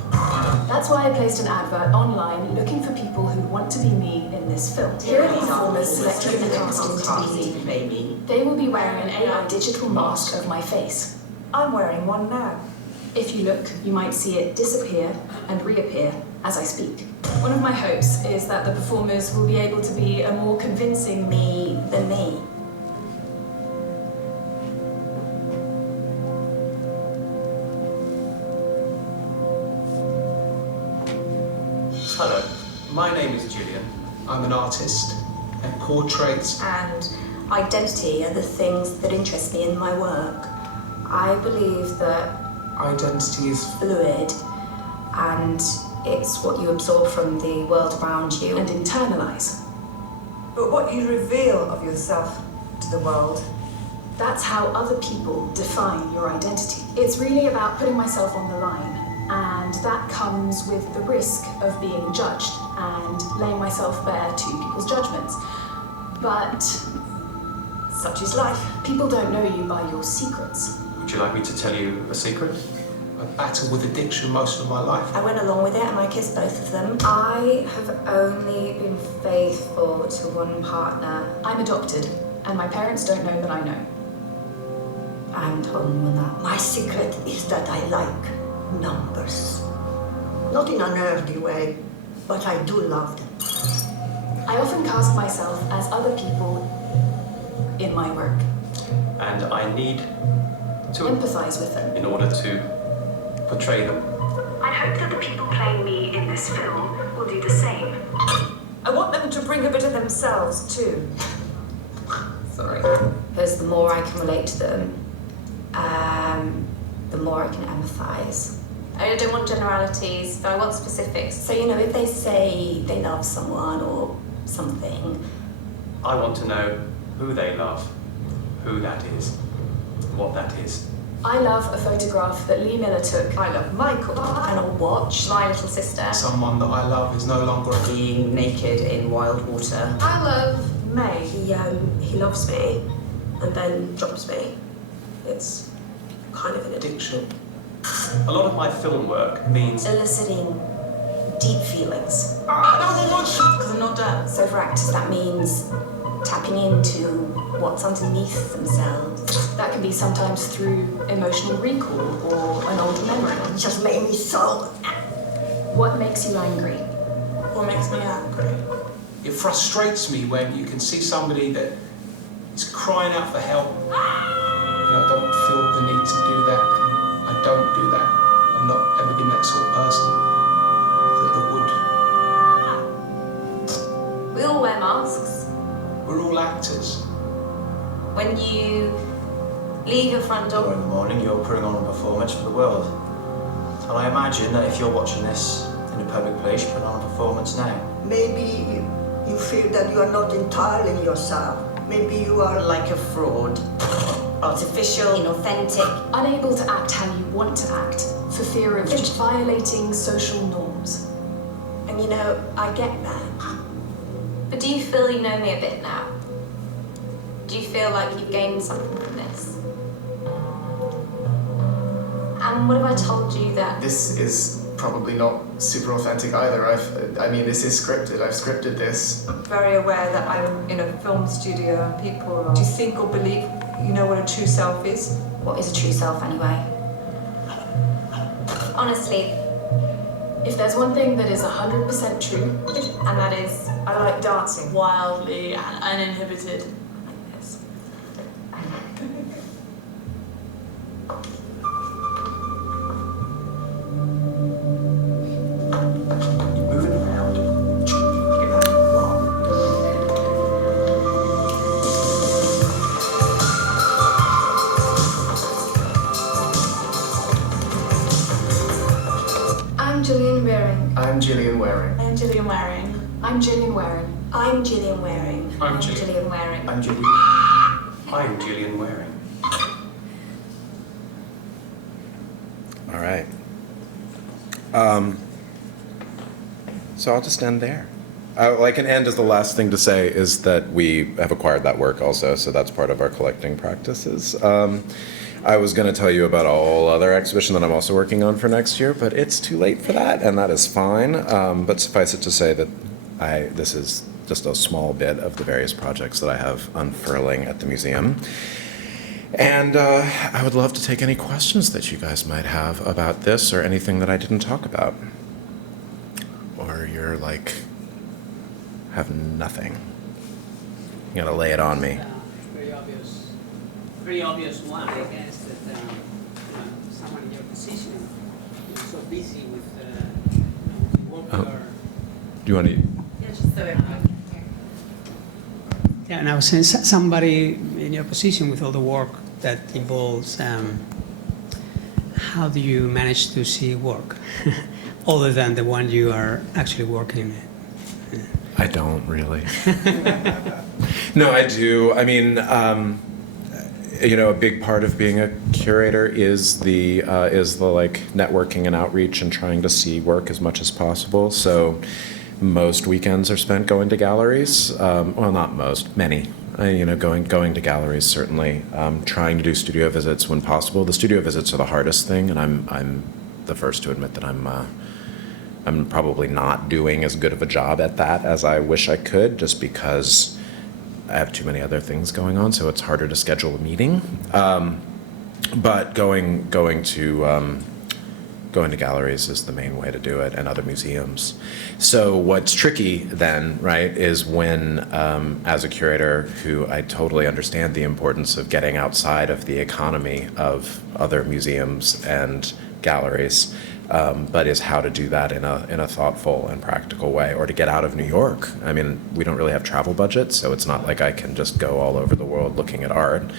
That's why I placed an advert online looking for people who want to be me in this film. Here are the performers selected in the casting to be me. They will be wearing an AI digital mask of my face. I'm wearing one now. If you look, you might see it disappear and reappear as I speak. One of my hopes is that the performers will be able to be a more convincing me than me. Hello, my name is Gillian. I'm an artist, and portraits And identity are the things that interest me in my work. I believe that identity is fluid and it's what you absorb from the world around you And internalize. But what you reveal of yourself to the world. That's how other people define your identity. It's really about putting myself on the line, and that comes with the risk of being judged and laying myself bare to people's judgments. But Such is life. people don't know you by your secrets. Would you like me to tell you a secret? I battled with addiction most of my life. I went along with it and I kissed both of them. I have only been faithful to one partner. I'm adopted, and my parents don't know that I know. I haven't told anyone that. My secret is that I like numbers. Not in an earthly way, but I do love them. I often cast myself as other people in my work, And I need to empathize with them. in order to portray them. I hope that the people playing me in this film will do the same. I want them to bring a bit of themselves too. Sorry. Because the more I can relate to them, the more I can empathize. I don't want generalities, but I want specifics. So, you know, if they say they love someone or something, I want to know who they love, who that is, what that is. I love a photograph that Lee Miller took. I love Michael. and I'll watch My little sister. Someone that I love is no longer a Being naked in wild water. I love May. he loves me and then drops me. It's kind of an addiction. A lot of my film work means eliciting deep feelings. Because I'm not done. So for actors, that means tapping into what's underneath themselves. That can be sometimes through emotional recall or an old memory. It just made me so. What makes you angry? What makes me angry? It frustrates me when you can see somebody that is crying out for help. I don't feel the need to do that. I don't do that. I've not ever been that sort of person that would. we all wear masks. We're all actors. When you leave your front In door, the morning, you're putting on a performance for the world. And I imagine that if you're watching this in a public place, you're putting on a performance now. Maybe you feel that you are not entirely yourself. Maybe you are Like a fraud. Artificial. Inauthentic. Unable to act how you want to act for fear of violating social norms. And you know, I get that. but do you feel you know me a bit now? Do you feel like you've gained something from this? And what if I told you that This is probably not super authentic either. I mean, this is scripted. I've scripted this. very aware that I'm in a film studio and people do you think or believe you know what a true self is? What is a true self anyway? honestly, If there's one thing that is 100% true, and that is I like dancing. wildly and uninhibited. Moving around. I'm Gillian Waring. I'm Gillian Waring. I'm Gillian Waring. I'm Gillian Waring. I'm Gillian Waring. I'm Gillian. Gillian Waring. I'm Julie. I'm Gillian Waring. All right. So I'll just end there. Like an end is the last thing to say is that we have acquired that work also, so that's part of our collecting practices. I was going to tell you about a whole other exhibition that I'm also working on for next year, but it's too late for that, and that is fine. But suffice it to say that this is just a small bit of the various projects that I have unfurling at the museum. And I would love to take any questions that you guys might have about this or anything that I didn't talk about. Or you're like, have nothing. You gotta lay it on me. Very obvious one, I guess, that someone in your position is so busy with work. Do you want to? Yeah, just so everyone. Yeah, and I was saying somebody in your position with all the work that involves, how do you manage to see work other than the one you are actually working? I don't really. No, I do. I mean, a big part of being a curator is the like networking and outreach and trying to see work as much as possible. So most weekends are spent going to galleries. Well, not most, many. Going to galleries certainly. Trying to do studio visits when possible. The studio visits are the hardest thing, and I'm the first to admit that I'm probably not doing as good of a job at that as I wish I could, just because I have too many other things going on, so it's harder to schedule a meeting. But going to galleries is the main way to do it, and other museums. So what's tricky then, right, is when, as a curator who I totally understand the importance of getting outside of the economy of other museums and galleries, but is how to do that in a thoughtful and practical way, or to get out of New York. I mean, we don't really have travel budgets, so it's not like I can just go all over the world looking at art.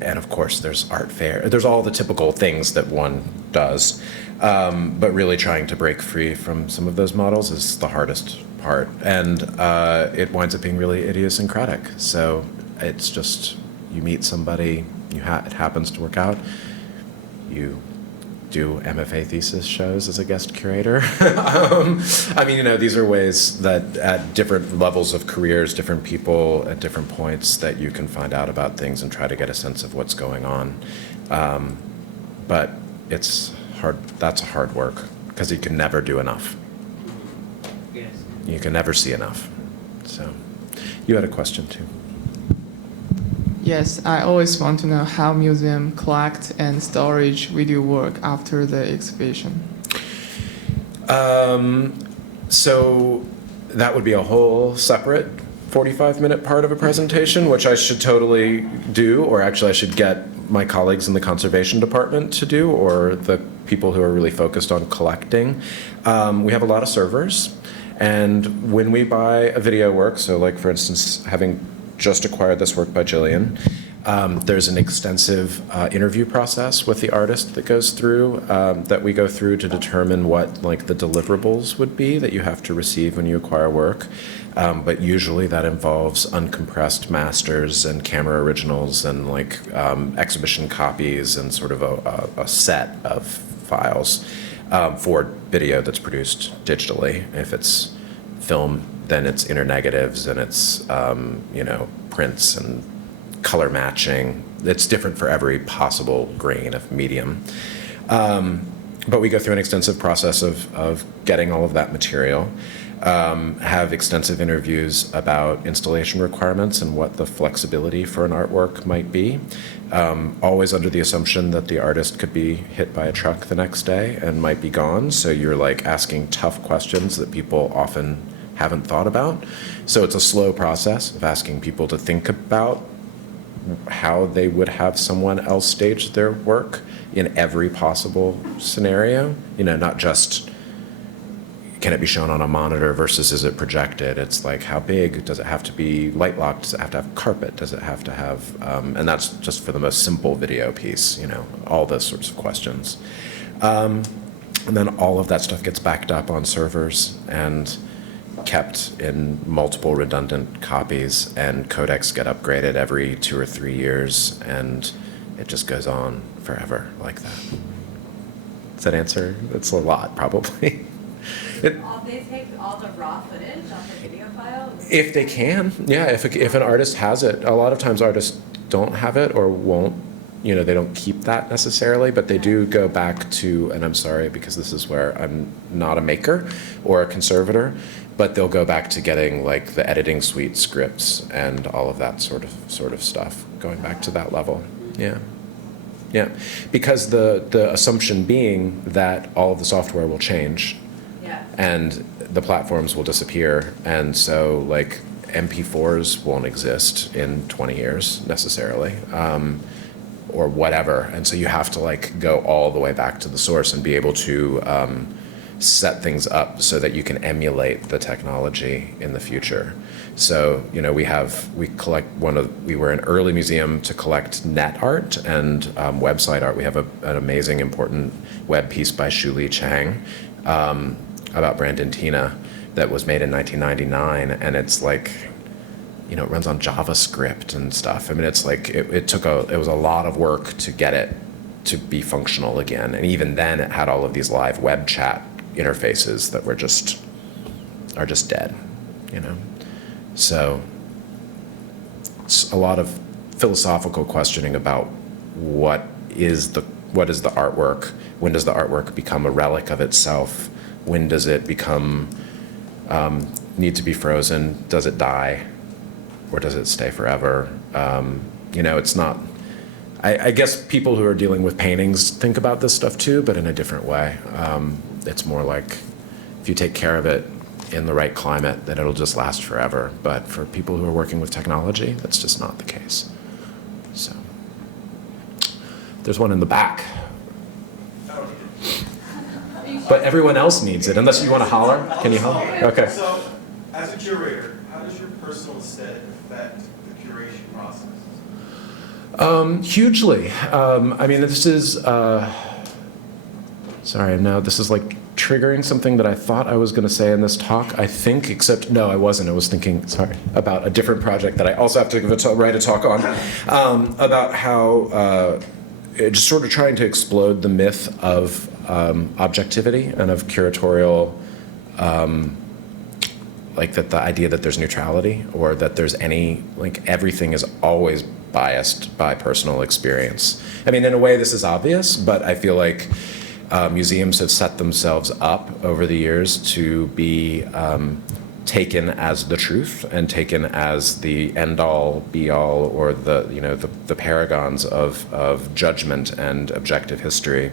And of course, there's art fair. There's all the typical things that one does, but really trying to break free from some of those models is the hardest part, and it winds up being really idiosyncratic. So it's just, you meet somebody, it happens to work out, you do MFA thesis shows as a guest curator. I mean, these are ways that at different levels of careers, different people at different points, that you can find out about things and try to get a sense of what's going on. But it's hard. That's hard work, because you can never do enough. Yes. You can never see enough. So you had a question too. Yes, I always want to know how museum collect and storage video work after the exhibition. So that would be a whole separate 45-minute part of a presentation, which I should totally do, or actually I should get my colleagues in the conservation department to do, or the people who are really focused on collecting. We have a lot of servers, and when we buy a video work, so like for instance, having just acquired this work by Jillian, there's an extensive interview process with the artist that goes through, that we go through to determine what like the deliverables would be that you have to receive when you acquire work. But usually that involves uncompressed masters and camera originals and like exhibition copies and sort of a set of files for video that's produced digitally. If it's film, then it's internegatives and it's prints and color matching. It's different for every possible grain of medium. But we go through an extensive process of getting all of that material, have extensive interviews about installation requirements and what the flexibility for an artwork might be, always under the assumption that the artist could be hit by a truck the next day and might be gone. So you're like asking tough questions that people often haven't thought about. So it's a slow process of asking people to think about how they would have someone else stage their work in every possible scenario. Not just can it be shown on a monitor versus is it projected? It's like, how big? Does it have to be light locked? Does it have to have carpet? Does it have to have, and that's just for the most simple video piece, all those sorts of questions. And then all of that stuff gets backed up on servers and kept in multiple redundant copies, and codecs get upgraded every 2 or 3 years, and it just goes on forever like that. Does that answer? It's a lot, probably. They take all the raw footage on the video file? If they can, yeah. If an artist has it, a lot of times artists don't have it or won't, they don't keep that necessarily, but they do go back to, and I'm sorry because this is where I'm not a maker or a conservator, but they'll go back to getting like the editing suite scripts and all of that sort of stuff, going back to that level. Yeah. Yeah, because the assumption being that all of the software will change, and the platforms will disappear, and so like MP4s won't exist in 20 years necessarily, or whatever, and so you have to like go all the way back to the source and be able to set things up so that you can emulate the technology in the future. So, we were an early museum to collect net art and website art. We have an amazing, important web piece by Shuli Chang about Brandon Tina that was made in 1999, and it's like, it runs on JavaScript and stuff. I mean, it's like, it was a lot of work to get it to be functional again. And even then it had all of these live web chat interfaces that are just dead, So it's a lot of philosophical questioning about what is the artwork? When does the artwork become a relic of itself? When does it become need to be frozen? Does it die, or does it stay forever? It's not. I guess people who are dealing with paintings think about this stuff too, but in a different way. It's more like if you take care of it in the right climate, then it'll just last forever. But for people who are working with technology, that's just not the case. So there's one in the back. But everyone else needs it, unless you want to holler. Can you holler? Okay. So, as a curator, how does your personal aesthetic affect the curation process? Hugely. I mean, this is, sorry, now this is like triggering something that I thought I was going to say in this talk, I think, except, no, I wasn't. I was thinking, sorry, about a different project that I also have to write a talk on, about how, just sort of trying to explode the myth of objectivity and of curatorial, like that the idea that there's neutrality or that there's everything is always biased by personal experience. I mean, in a way this is obvious, but I feel like museums have set themselves up over the years to be taken as the truth and taken as the end-all, be-all, or the paragons of judgment and objective history.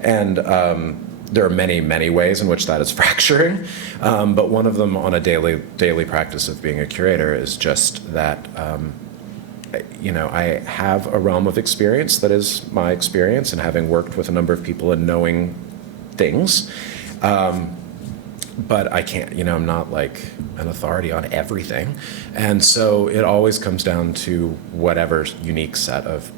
And there are many, many ways in which that is fracturing, but one of them on a daily practice of being a curator is just that I have a realm of experience that is my experience, and having worked with a number of people and knowing things, but I can't, I'm not like an authority on everything. And so it always comes down to whatever unique set of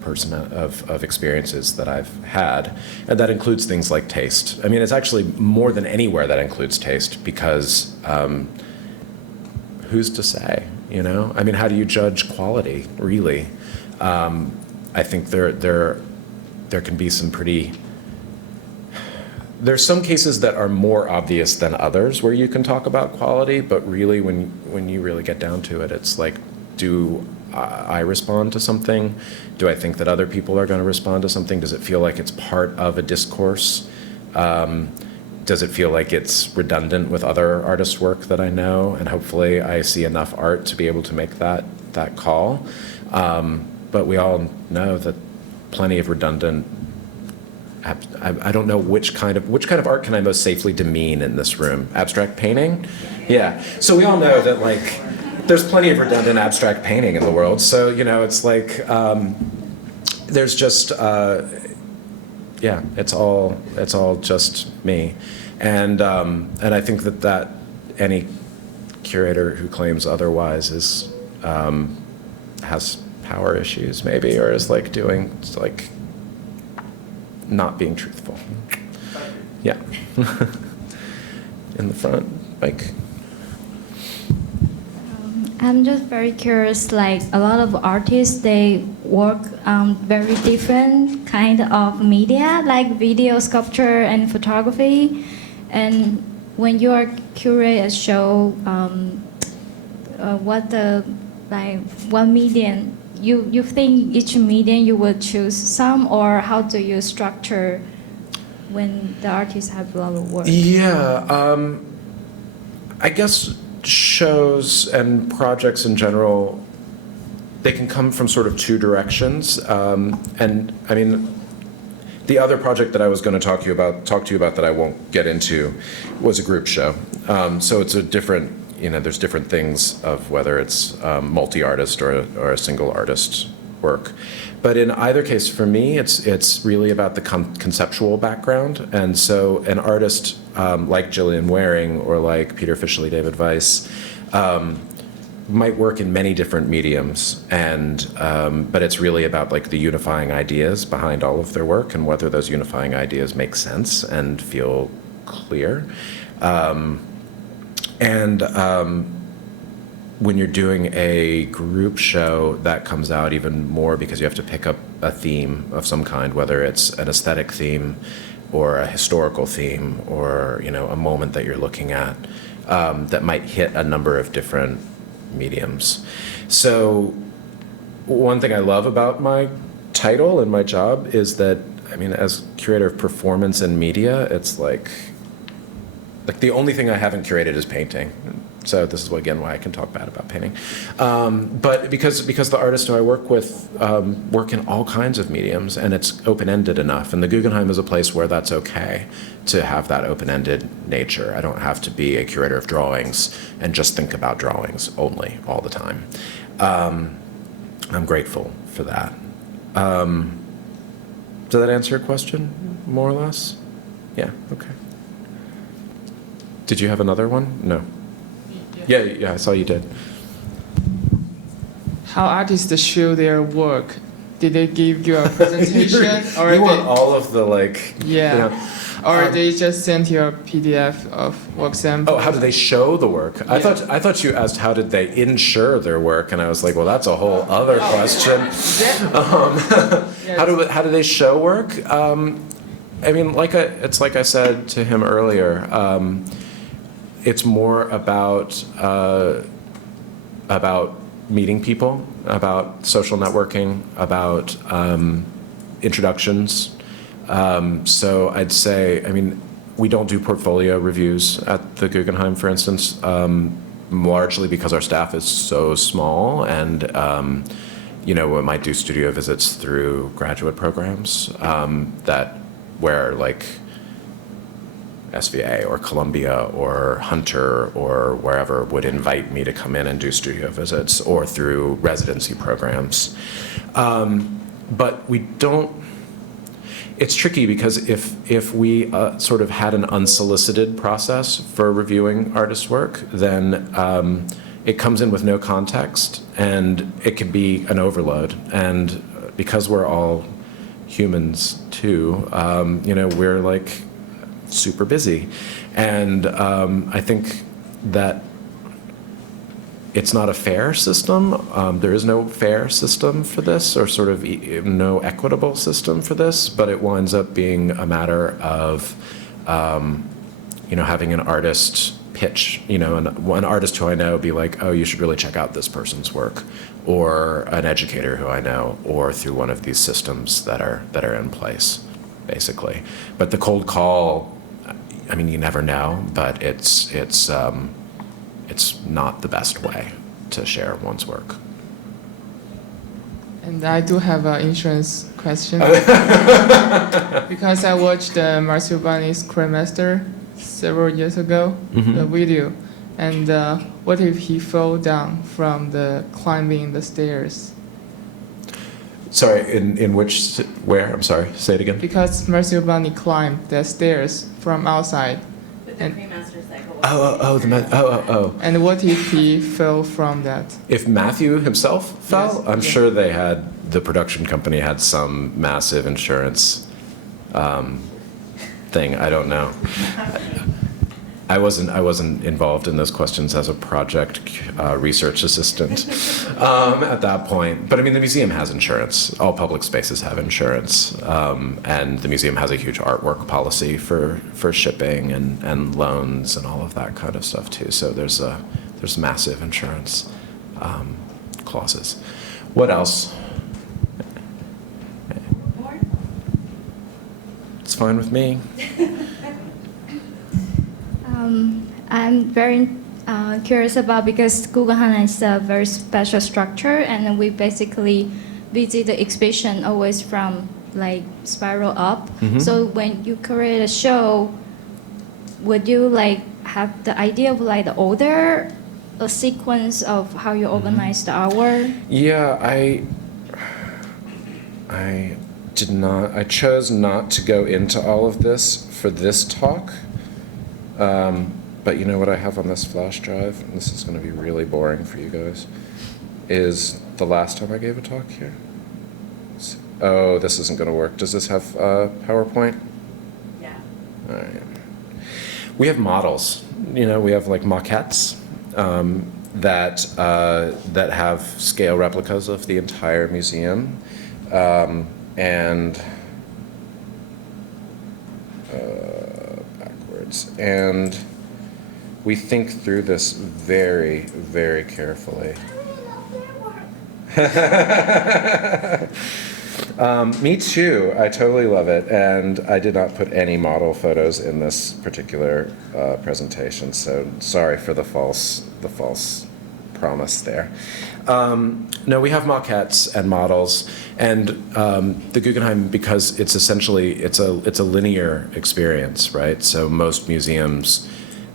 experiences that I've had. And that includes things like taste. I mean, it's actually more than anywhere that includes taste, because who's to say, I mean, how do you judge quality, really? I think there can be some pretty... There's some cases that are more obvious than others where you can talk about quality, but really when you really get down to it, it's like, do I respond to something? Do I think that other people are going to respond to something? Does it feel like it's part of a discourse? Does it feel like it's redundant with other artists' work that I know? And hopefully I see enough art to be able to make that call. But we all know that plenty of redundant... I don't know which kind of art can I most safely demean in this room. Abstract painting? Yeah. So we all know that there's plenty of redundant abstract painting in the world. So, it's like, there's just, it's all just me. And I think that any curator who claims otherwise has power issues maybe, or is not being truthful. Yeah. In the front, Mike. I'm just very curious, a lot of artists, they work on very different kind of media, like video, sculpture, and photography. And when you are curate a show, what medium you think each medium you would choose some, or how do you structure when the artists have a lot of work? Yeah, I guess shows and projects in general, they can come from sort of two directions. And I mean, the other project that I was going to talk to you about that I won't get into was a group show. So it's a different, there's different things of whether it's multi-artist or a single artist work. But in either case, for me, it's really about the conceptual background. And so an artist like Gillian Waring or like Peter Fischley, David Weiss, might work in many different mediums, and but it's really about like the unifying ideas behind all of their work and whether those unifying ideas make sense and feel clear. When you're doing a group show, that comes out even more because you have to pick up a theme of some kind, whether it's an aesthetic theme or a historical theme or a moment that you're looking at that might hit a number of different mediums. So one thing I love about my title and my job is that, I mean, as curator of performance and media, it's like the only thing I haven't curated is painting. So this is, again, why I can talk bad about painting. But because the artists who I work with work in all kinds of mediums, and it's open-ended enough. And the Guggenheim is a place where that's okay to have that open-ended nature. I don't have to be a curator of drawings and just think about drawings only all the time. I'm grateful for that. Does that answer your question, more or less? Yeah, okay. Did you have another one? No. Yeah, I saw you did. How artists show their work? Did they give you a presentation? Or you want all of the Yeah. Or they just sent you a PDF of work samples? Oh, how do they show the work? I thought you asked how did they insure their work, and I was like, well, that's a whole other question. How do they show work? I mean, it's like I said to him earlier. It's more about meeting people, about social networking, about introductions. So I'd say, I mean, we don't do portfolio reviews at the Guggenheim, for instance, largely because our staff is so small, and we might do studio visits through graduate programs where SVA or Columbia or Hunter or wherever would invite me to come in and do studio visits, or through residency programs. But we don't, it's tricky because if we sort of had an unsolicited process for reviewing artist work, then it comes in with no context and it could be an overload. And because we're all humans too, we're super busy. And I think that it's not a fair system. There is no fair system for this, or sort of no equitable system for this, but it winds up being a matter of having an artist pitch, one artist who I know be like, oh, you should really check out this person's work, or an educator who I know, or through one of these systems that are in place, basically. But the cold call, I mean, you never know, but it's not the best way to share one's work. And I do have an insurance question. Because I watched Marcel Barney's Cremaster several years ago, the video. And what if he fell down from climbing the stairs? Sorry, where? I'm sorry, say it again. Because Marcel Barney climbed the stairs from outside. With the Cremaster cycle. Oh. And what if he fell from that? If Matthew himself fell, Yes. I'm sure the production company had some massive insurance thing. I don't know. I wasn't involved in those questions as a project research assistant at that point. But I mean, the museum has insurance. All public spaces have insurance, and the museum has a huge artwork policy for shipping and loans and all of that kind of stuff too. So there's massive insurance clauses. What else? It's fine with me. I'm very curious about, because Guggenheim is a very special structure, and we basically visit the exhibition always from like spiral up. Mhm. So when you create a show, would you like have the idea of like the order, a sequence of how you organize the hour? Yeah, I did not. I chose not to go into all of this for this talk. But you know what I have on this flash drive, and this is going to be really boring for you guys, is the last time I gave a talk here. Oh, this isn't going to work. Does this have PowerPoint? Yeah. All right. We have models. You know, we have like maquettes that have scale replicas of the entire museum, and backwards. And we think through this very, very carefully. Me too. I totally love it, and I did not put any model photos in this particular presentation, so sorry for the false promise there. No, we have maquettes and models, and the Guggenheim, because it's essentially it's a linear experience, right? So most museums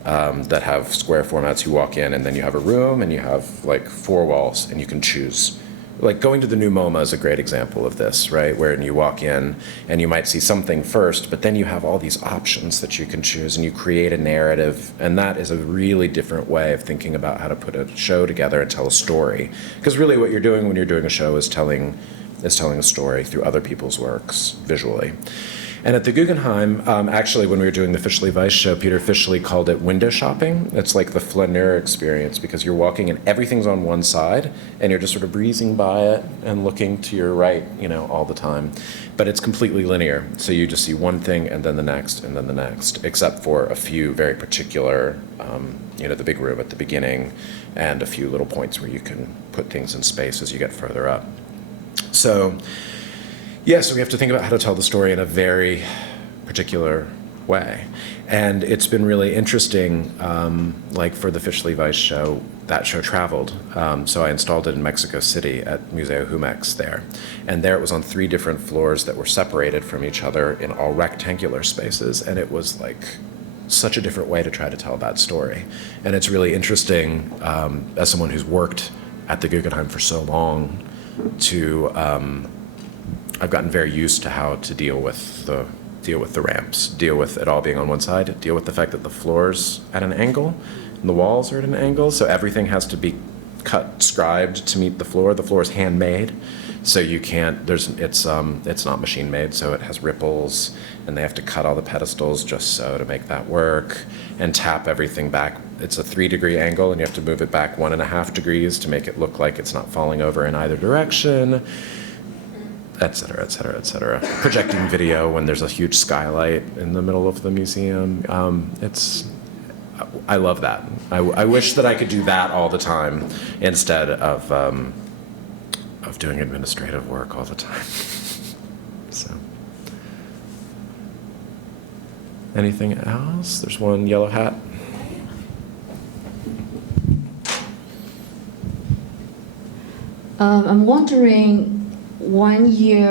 that have square formats, you walk in and then you have a room and you have like 4 walls and you can choose. Like going to the new MoMA is a great example of this, right? Where you walk in and you might see something first, but then you have all these options that you can choose and you create a narrative. And that is a really different way of thinking about how to put a show together and tell a story. Because really what you're doing when you're doing a show is telling a story through other people's works visually. And at the Guggenheim, actually, when we were doing the Fischli Weiss show, Peter Fischli called it window shopping. It's like the flaneur experience, because you're walking and everything's on one side, and you're just sort of breezing by it and looking to your right, you know, all the time. But it's completely linear, so you just see one thing and then the next and then the next, except for a few very particular, you know, the big room at the beginning and a few little points where you can put things in space as you get further up. So. Yeah, so we have to think about how to tell the story in a very particular way. And it's been really interesting, like for the Fischli Weiss show, that show traveled. So I installed it in Mexico City at Museo Jumex there. And there it was on 3 different floors that were separated from each other in all rectangular spaces. And it was like such a different way to try to tell that story. And it's really interesting, as someone who's worked at the Guggenheim for so long, to I've gotten very used to how to deal with the ramps, deal with it all being on one side, deal with the fact that the floor's at an angle and the walls are at an angle, so everything has to be cut, scribed to meet the floor. The floor is handmade, so you can't. It's not machine made, so it has ripples, and they have to cut all the pedestals just so to make that work, and tap everything back. It's a 3-degree angle, and you have to move it back 1.5 degrees to make it look like it's not falling over in either direction. Et cetera, et cetera, et cetera. Projecting video when there's a huge skylight in the middle of the museum. I love that. I wish that I could do that all the time instead of doing administrative work all the time. So, anything else? There's one yellow hat. I'm wondering, when you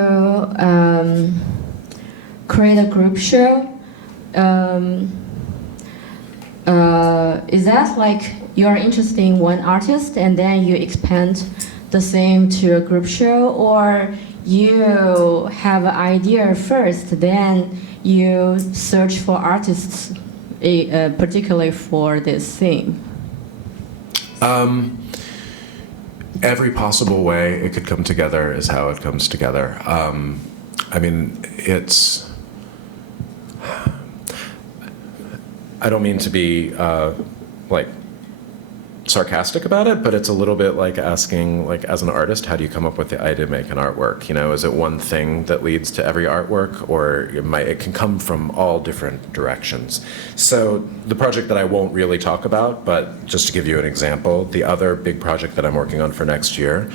create a group show, is that like you're interested in one artist and then you expand the same to a group show, or you have an idea first, then you search for artists particularly for this theme? Every possible way it could come together is how it comes together. I mean, I don't mean to be like sarcastic about it, but it's a little bit like asking, like, as an artist, how do you come up with the idea to make an artwork? You know, is it one thing that leads to every artwork, or it can come from all different directions? So the project that I won't really talk about, but just to give you an example, the other big project that I'm working on for next year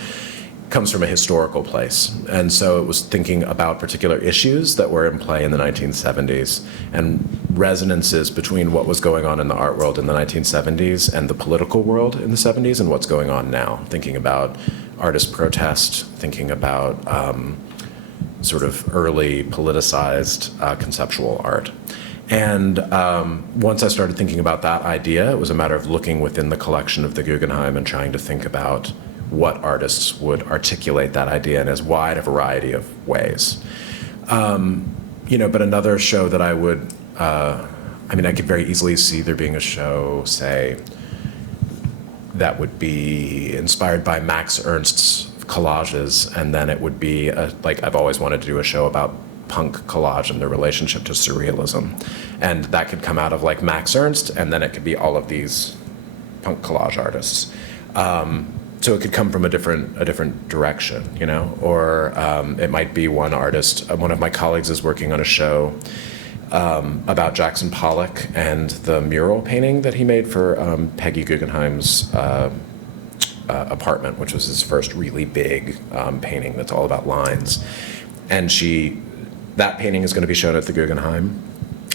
comes from a historical place. And so it was thinking about particular issues that were in play in the 1970s and resonances between what was going on in the art world in the 1970s and the political world in the 70s and what's going on now. Thinking about artist protest, thinking about sort of early politicized conceptual art. And once I started thinking about that idea, it was a matter of looking within the collection of the Guggenheim and trying to think about what artists would articulate that idea in as wide a variety of ways. You know, but another show that I would, I mean, I could very easily see there being a show, say, that would be inspired by Max Ernst's collages, and then it would be, like, I've always wanted to do a show about punk collage and their relationship to surrealism. And that could come out of, like, Max Ernst, and then it could be all of these punk collage artists. So it could come from a different direction, you know, or it might be one artist. One of my colleagues is working on a show about Jackson Pollock and the mural painting that he made for Peggy Guggenheim's apartment, which was his first really big painting that's all about lines. And that painting is going to be shown at the Guggenheim.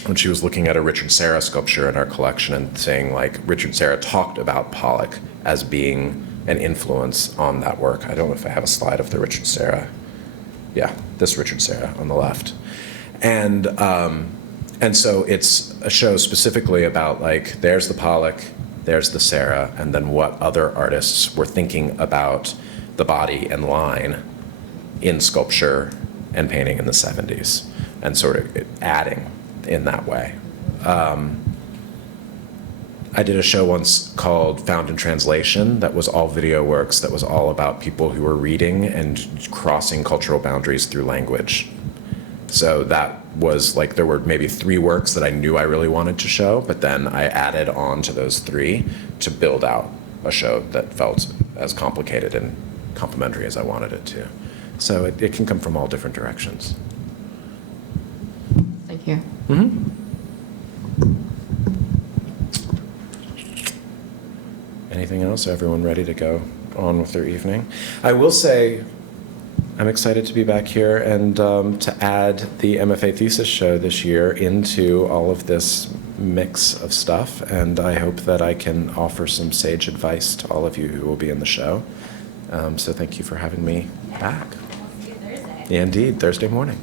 And she was looking at a Richard Serra sculpture in our collection and saying, like, Richard Serra talked about Pollock as being an influence on that work. I don't know if I have a slide of the Richard Serra. Yeah, this Richard Serra on the left. And so it's a show specifically about, like, there's the Pollock, there's the Serra, and then what other artists were thinking about the body and line in sculpture and painting in the 70s, and sort of adding in that way. I did a show once called Found in Translation that was all video works, that was all about people who were reading and crossing cultural boundaries through language. So that was like, there were maybe 3 works that I knew I really wanted to show, but then I added on to those 3 to build out a show that felt as complicated and complementary as I wanted it to. So it can come from all different directions. Thank you. Mm-hmm. Anything else? Everyone ready to go on with their evening? I will say I'm excited to be back here and to add the MFA thesis show this year into all of this mix of stuff. And I hope that I can offer some sage advice to all of you who will be in the show. So thank you for having me back. We'll see you Thursday. Yeah, indeed, Thursday morning.